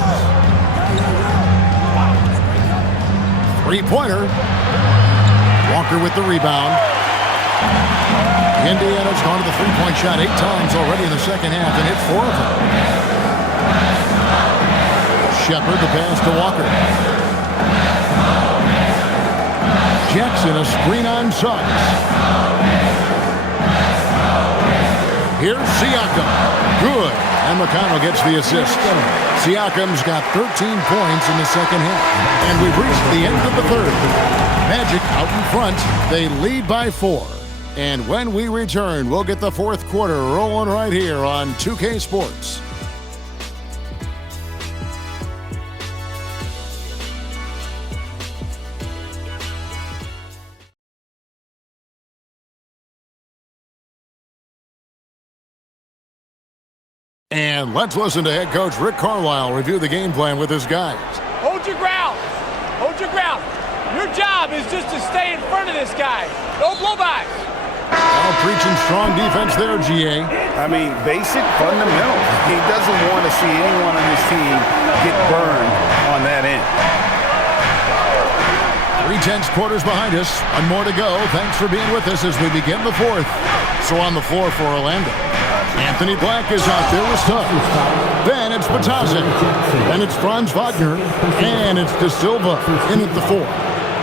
3-pointer. Walker with the rebound. Indiana's gone to the three-point shot 8 times already in the second half and hit 4 of them. Shepard, the pass to Walker. Jackson, a screen on Suggs. Here's Siakam. Good. And McConnell gets the assist. Siakam's got 13 points in the second half. And we've reached the end of the third. Magic out in front. They lead by 4. And when we return, we'll get the fourth quarter rolling right here on 2K Sports. And let's listen to head coach Rick Carlisle review the game plan with his guys. Hold your ground. Hold your ground. Your job is just to stay in front of this guy. No blow-bys. Now preaching strong defense there, GA. I mean, basic fundamentals. He doesn't want to see anyone on his team get burned on that end. 3/10 quarters behind us. One more to go. Thanks for being with us as we begin the fourth. So on the floor for Orlando, Anthony Black is out there with Suggs. Then it's Batazzi. Then it's Franz Wagner. And it's De Silva in at the 4.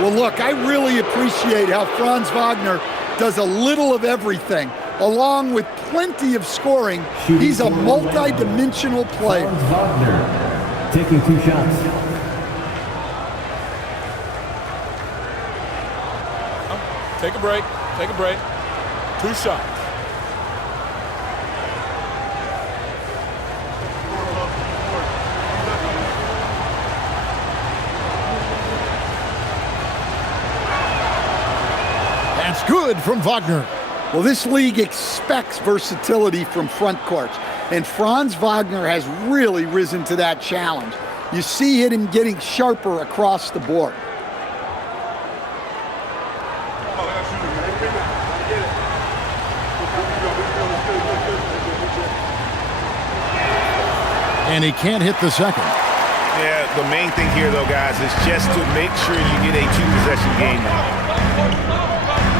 Well, look, I really appreciate how Franz Wagner does a little of everything, along with plenty of scoring. He's a multi-dimensional player. Franz Wagner taking 2 shots. Take a break. Take a break. 2 shots. That's good from Wagner. Well, this league expects versatility from front courts, and Franz Wagner has really risen to that challenge. You see him getting sharper across the board. And he can't hit the second. Yeah, the main thing here, though, guys, is just to make sure you get a 2-possession game now.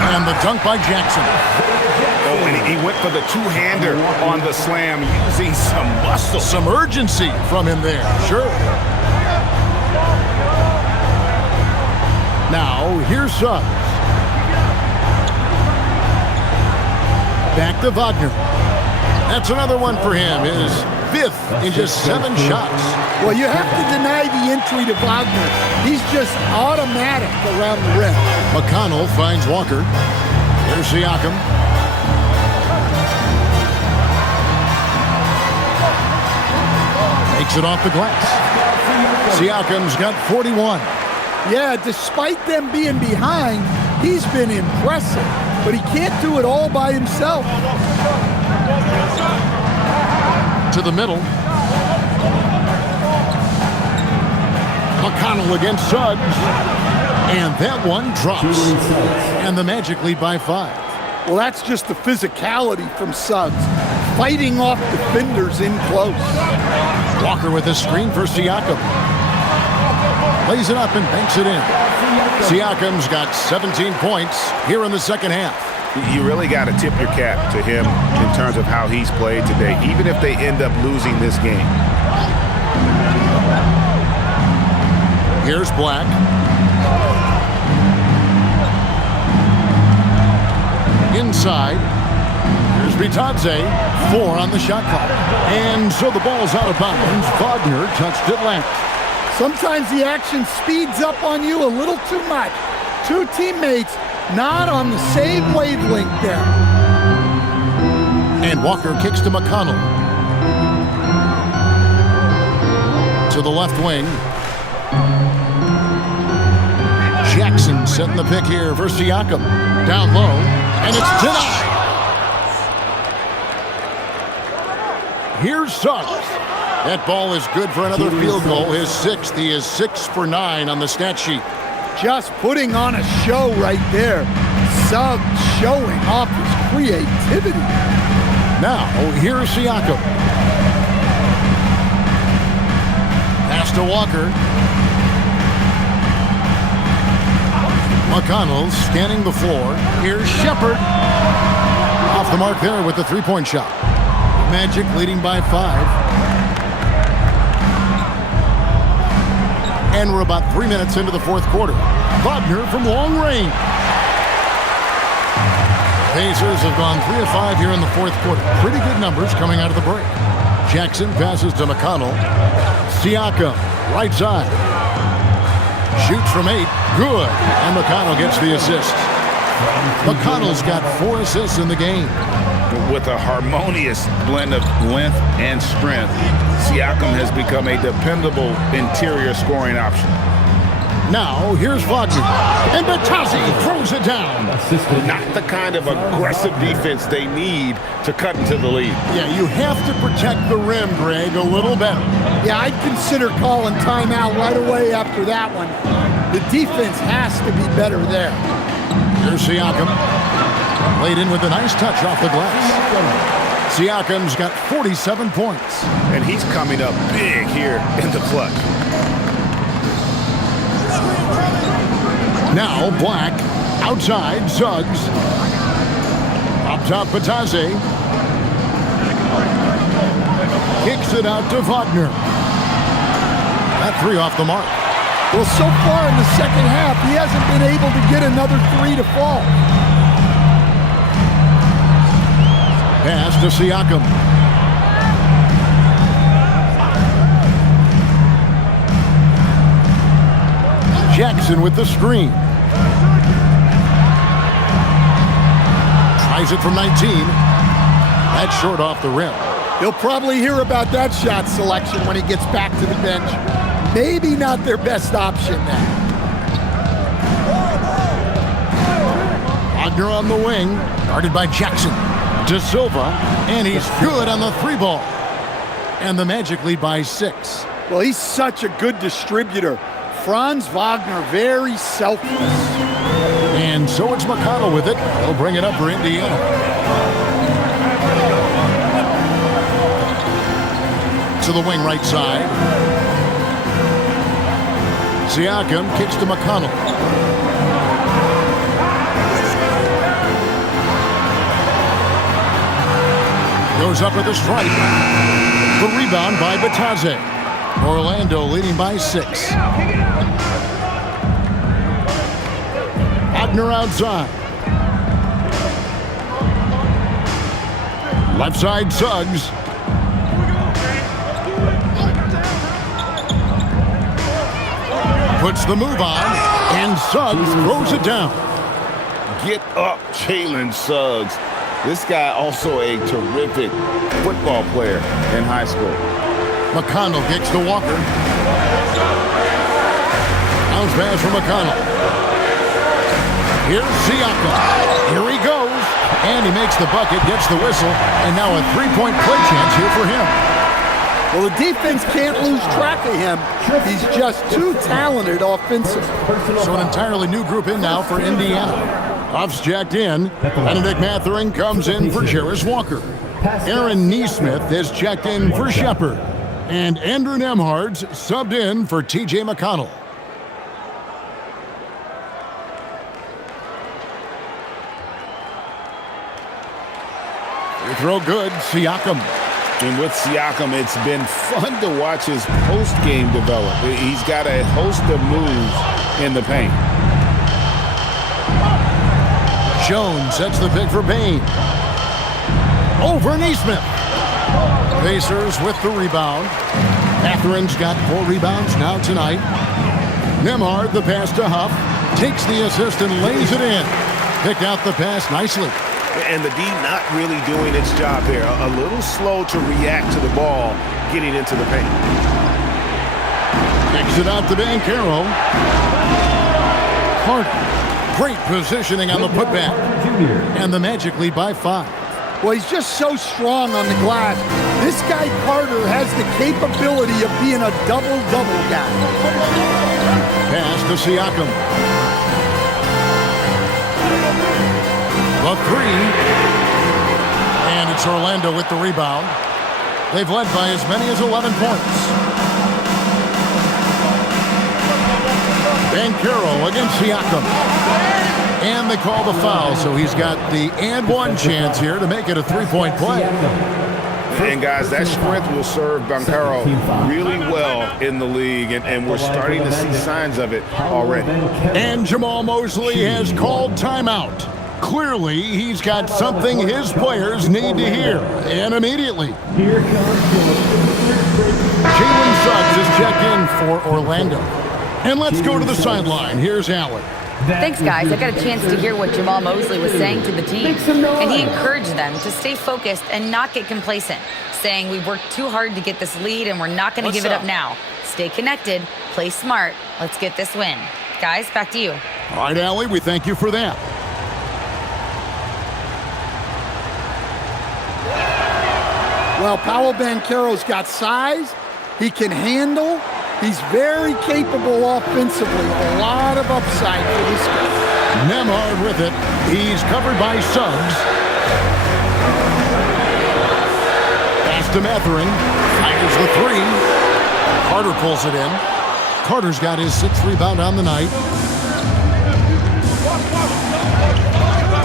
And the dunk by Jackson. Oh, and he went for the two-hander on the slam, using some muscle. Some urgency from him there, sure. Now, here's Suggs. Back to Wagner. That's another one for him, his 5th in just 7 shots. Well, you have to deny the entry to Wagner. He's just automatic around the rim. McConnell finds Walker. There's Siakam. Makes it off the glass. Siakam's got 41. Yeah, despite them being behind, he's been impressive. But he can't do it all by himself. To the middle. McConnell against Suggs. And that one drops. And the Magic lead by 5. Well, that's just the physicality from Suggs, fighting off defenders in close. Walker with a screen for Siakam. Lays it up and banks it in. Siakam's got 17 points here in the second half. You really got to tip your cap to him in terms of how he's played today, even if they end up losing this game. Here's Black. Inside. Here's Bitadze. 4 on the shot clock. And so the ball's out of bounds. Wagner touched it last. Sometimes the action speeds up on you a little too much. 2 teammates not on the same wavelength there. And Walker kicks to McConnell. To the left wing. Jackson setting the pick here for Siakam. Down low. And it's denied. Here's Suggs. That ball is good for another field goal. His 6th. He is 6 for 9 on the stat sheet. Just putting on a show right there. Suggs showing off his creativity. Now, here's Siakam. Pass to Walker. McConnell scanning the floor. Here's Shepard. Off the mark there with the three-point shot. Magic leading by 5. And we're about 3 minutes into the fourth quarter. Wagner from long range. Pacers have gone 3 of 5 here in the fourth quarter. Pretty good numbers coming out of the break. Jackson passes to McConnell. Siakam, right side. Shoots from 8. Good. And McConnell gets the assist. McConnell's got 4 assists in the game. With a harmonious blend of length and strength, Siakam has become a dependable interior scoring option. Now, here's Wagner. And Batazzi throws it down. Not the kind of aggressive defense they need to cut into the lead. Yeah, you have to protect the rim, Greg, a little better. Yeah, I'd consider calling timeout right away after that one. The defense has to be better there. Here's Siakam. Laid in with a nice touch off the glass. Siakam's got 47 points. And he's coming up big here in the clutch. Now Black, outside, Suggs. Up top, Batazzi. Kicks it out to Wagner. That 3 off the mark. Well, so far in the second half, he hasn't been able to get another 3 to fall. Pass to Siakam. Jackson with the screen. Tries it from 19. That's short off the rim. He'll probably hear about that shot selection when he gets back to the bench. Maybe not their best option now. Wagner on the wing, guarded by Jackson. De Silva, and he's good on the 3 ball. And the Magic lead by 6. Well, he's such a good distributor. Franz Wagner, very selfless. And so it's McConnell with it. He'll bring it up for Indiana. To the wing right side. Siakam kicks to McConnell. Goes up with a strike. The rebound by Batazzi. Orlando leading by 6. Wagner outside. Left side, Suggs. Puts the move on, and Suggs throws it down. Get up, Jalen Suggs. This guy also a terrific football player in high school. McConnell kicks to Walker. Bounce pass from McConnell. Here's Siakam. Here he goes. And he makes the bucket, gets the whistle, and now a 3-point play chance here for him. Well, the defense can't lose track of him. He's just too talented offensively. So an entirely new group in now for Indiana. Off's jacked in. Benedict Mathurin comes in for Jarris Walker. Aaron Neesmith is checked in for Shepard. And Andrew Nembhard's subbed in for T.J. McConnell. Free throw good, Siakam. And with Siakam, it's been fun to watch his post-game develop. He's got a host of moves in the paint. Jones sets the pick for Payne. Over Neesmith. Pacers with the rebound. Mathurin's got 4 rebounds now tonight. Nembhard, the pass to Huff. Takes the assist and lays it in. Picked out the pass nicely. And the D not really doing its job there. A little slow to react to the ball getting into the paint. Kicks it out to Banchero. Carter. Great positioning on the putback. And the Magic lead by 5. Well, he's just so strong on the glass. This guy, Carter, has the capability of being a double-double guy. Pass to Siakam. The 3. And it's Orlando with the rebound. They've led by as many as 11 points. Banchero against Siakam. And they call the foul, so he's got the and one chance here to make it a three-point play. And guys, that strength will serve Banchero really well in the league, and we're starting to see signs of it already. And Jamal Mosley has called timeout. Clearly, he's got something his players need to hear, and immediately. Jalen Suggs is checked in for Orlando. And let's go to the sideline. Here's Allen. Thanks, guys. I got a chance to hear what Jamal Mosley was saying to the team, and he encouraged them to stay focused and not get complacent, saying we worked too hard to get this lead and we're not going to give it up now. Stay connected, play smart, let's get this win. Guys, back to you. All right, Allie, we thank you for that. Well, Paolo Banchero's got size. He can handle. He's very capable offensively. A lot of upside for this guy. Nembhard with it. He's covered by Suggs. Pass to Mathurin. Fires the three. Carter pulls it in. Carter's got his 6th rebound on the night.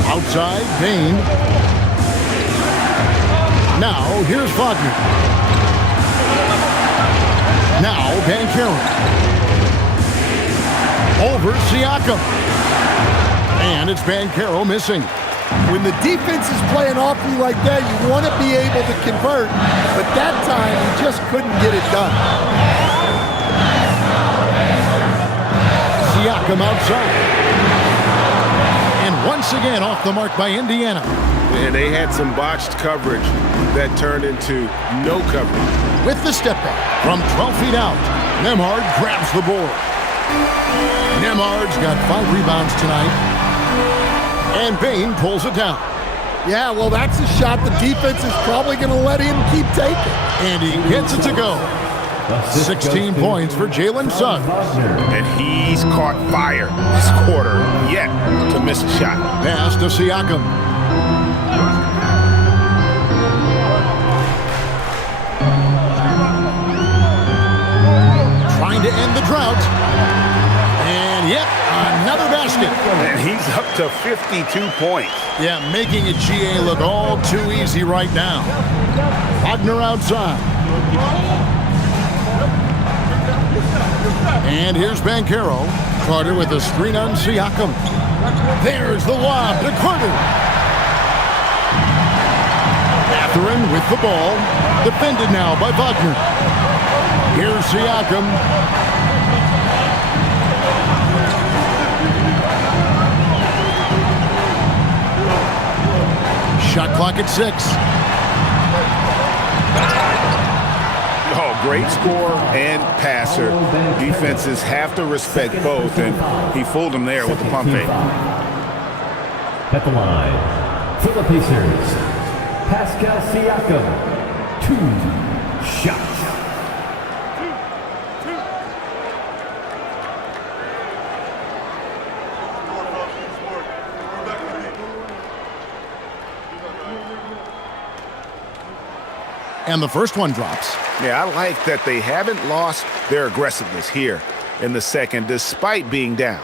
Outside, Payne. Now, here's Wagner. Now, Banchero. Over Siakam. And it's Banchero missing. When the defense is playing off you like that, you want to be able to convert. But that time, he just couldn't get it done. Siakam outside. And once again, off the mark by Indiana. And they had some botched coverage that turned into no coverage. With the step back from 12 feet out, Nembhard grabs the board. Nembhard's got 5 rebounds tonight. And Payne pulls it down. Yeah, well, that's a shot the defense is probably going to let him keep taking. And he gets it to go. 16 points for Jalen Suggs. And he's caught fire this quarter yet to miss a shot. Pass to Siakam. Trying to end the drought. And yep, another basket. And he's up to 52 points. Yeah, making it GA look all too easy right now. Wagner outside. And here's Banchero. Carter with a screen on Siakam. There's the lob to Carter. Mathurin with the ball. Defended now by Wagner. Here's Siakam. Shot clock at 6. Oh, great scorer and passer. Defenses have to respect both, and he fooled them there with the pump fake. At the line, for the Pacers, Pascal Siakam, 2 shots. And the first one drops. Yeah, I like that they haven't lost their aggressiveness here in the second, despite being down.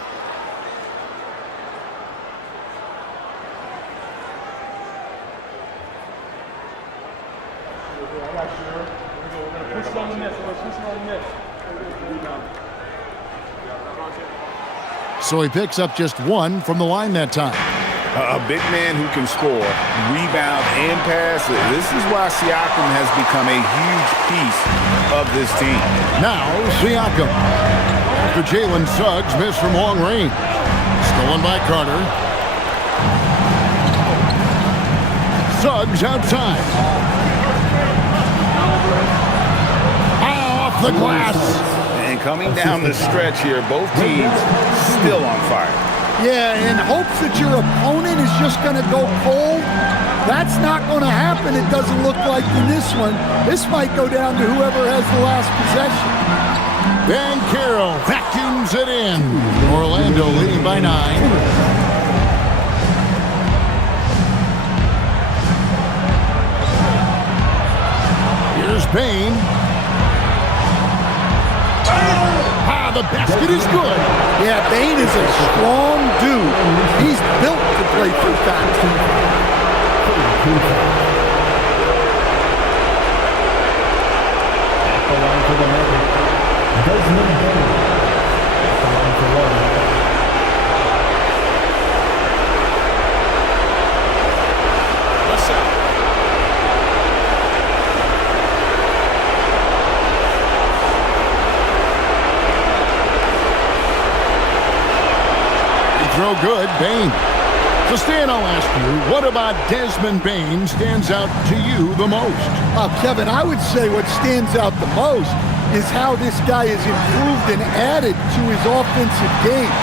So he picks up just 1 from the line that time. A big man who can score, rebound, and pass. This is why Siakam has become a huge piece of this team. Now Siakam. After Jalen Suggs missed from long range. Stolen by Carter. Suggs outside. Off the glass. And coming down the stretch here, both teams still on fire. Yeah, in hopes that your opponent is just going to go cold. That's not going to happen, it doesn't look like in this one. This might go down to whoever has the last possession. Banchero vacuums it in. Orlando leading by 9. Here's Payne. The basket is good. Yeah, Payne is a strong dude. He's play through contact. At the line for the Mavericks, Desmond Bain. At the line for one. Throw good, Bain. So Stan, I'll ask you, what about Desmond Bain stands out to you the most? Kevin, I would say what stands out the most is how this guy has improved and added to his offensive game.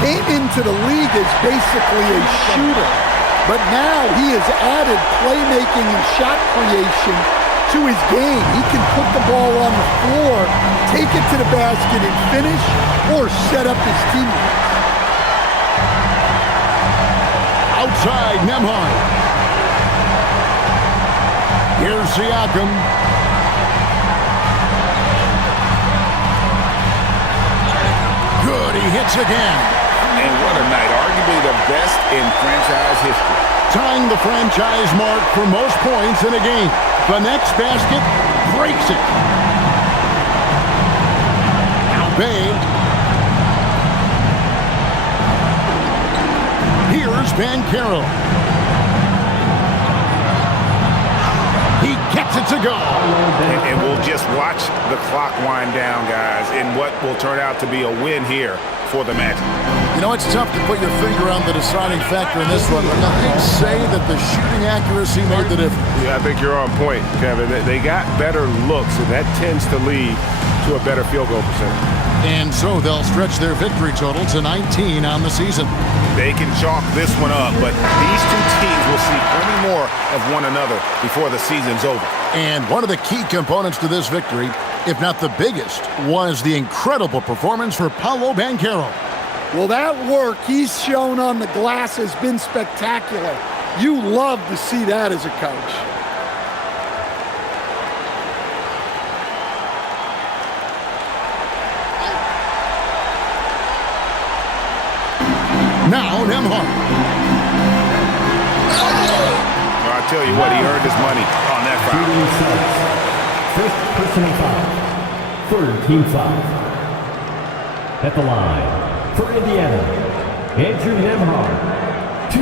Came into the league as basically a shooter, but now he has added playmaking and shot creation to his game. He can put the ball on the floor, take it to the basket and finish, or set up his teammates. Outside, Nembhard. Here's Siakam. Good, he hits again. And what a night. Arguably the best in franchise history. Tying the franchise mark for most points in a game. The next basket breaks it. Now Bay. Here's Banchero. He gets it to go. And we'll just watch the clock wind down, guys, in what will turn out to be a win here for the Magic. You know, it's tough to put your finger on the deciding factor in this one, but I'd say that the shooting accuracy made the difference. Yeah, I think you're on point, Kevin. They got better looks, and that tends to lead to a better field goal percentage. And so they'll stretch their victory total to 19 on the season. They can chalk this one up, but these two teams will see plenty more of one another before the season's over. And one of the key components to this victory, if not the biggest, was the incredible performance for Paolo Banchero. Well, that work he's shown on the glass has been spectacular. You love to see that as a coach. Now, Nembhard. Well, I tell you what, he earned his money on that foul. First personal foul. Third team foul. At the line for Indiana, Andrew Nembhard. 2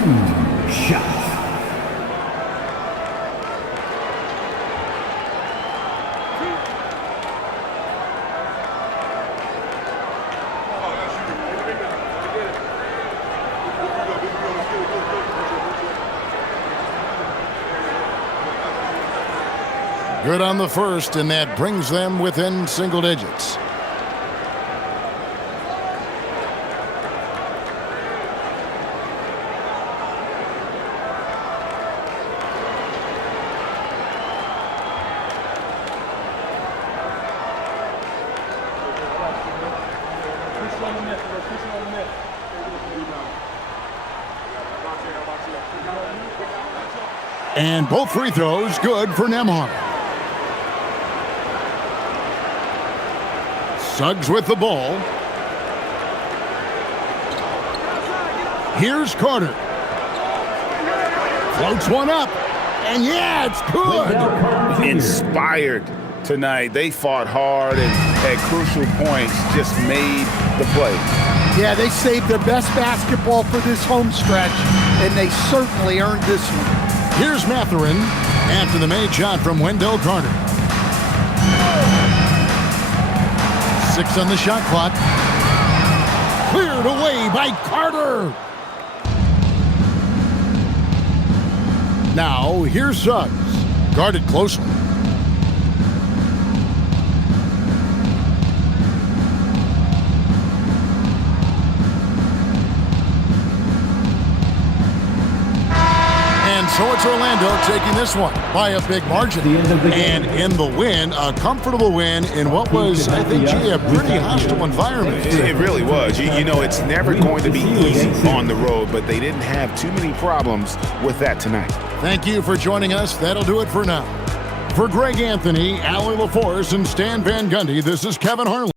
shots. Good on the first, and that brings them within single digits. And both free throws good for Nembhard. Suggs with the ball. Here's Carter. Floats one up. And yeah, it's good. Inspired tonight. They fought hard and at crucial points just made the play. Yeah, they saved their best basketball for this home stretch, and they certainly earned this one. Here's Mathurin after the made shot from Wendell Carter. 6 on the shot clock. Cleared away by Carter. Now, here's Suggs. Guarded closely. So it's Orlando taking this one by a big margin. And in the win, a comfortable win in what was, I think, a pretty hostile environment. It really was. You know, it's never going to be easy on the road, but they didn't have too many problems with that tonight. Thank you for joining us. That'll do it for now. For Greg Anthony, Allie LaForce, and Stan Van Gundy, this is Kevin Harlan.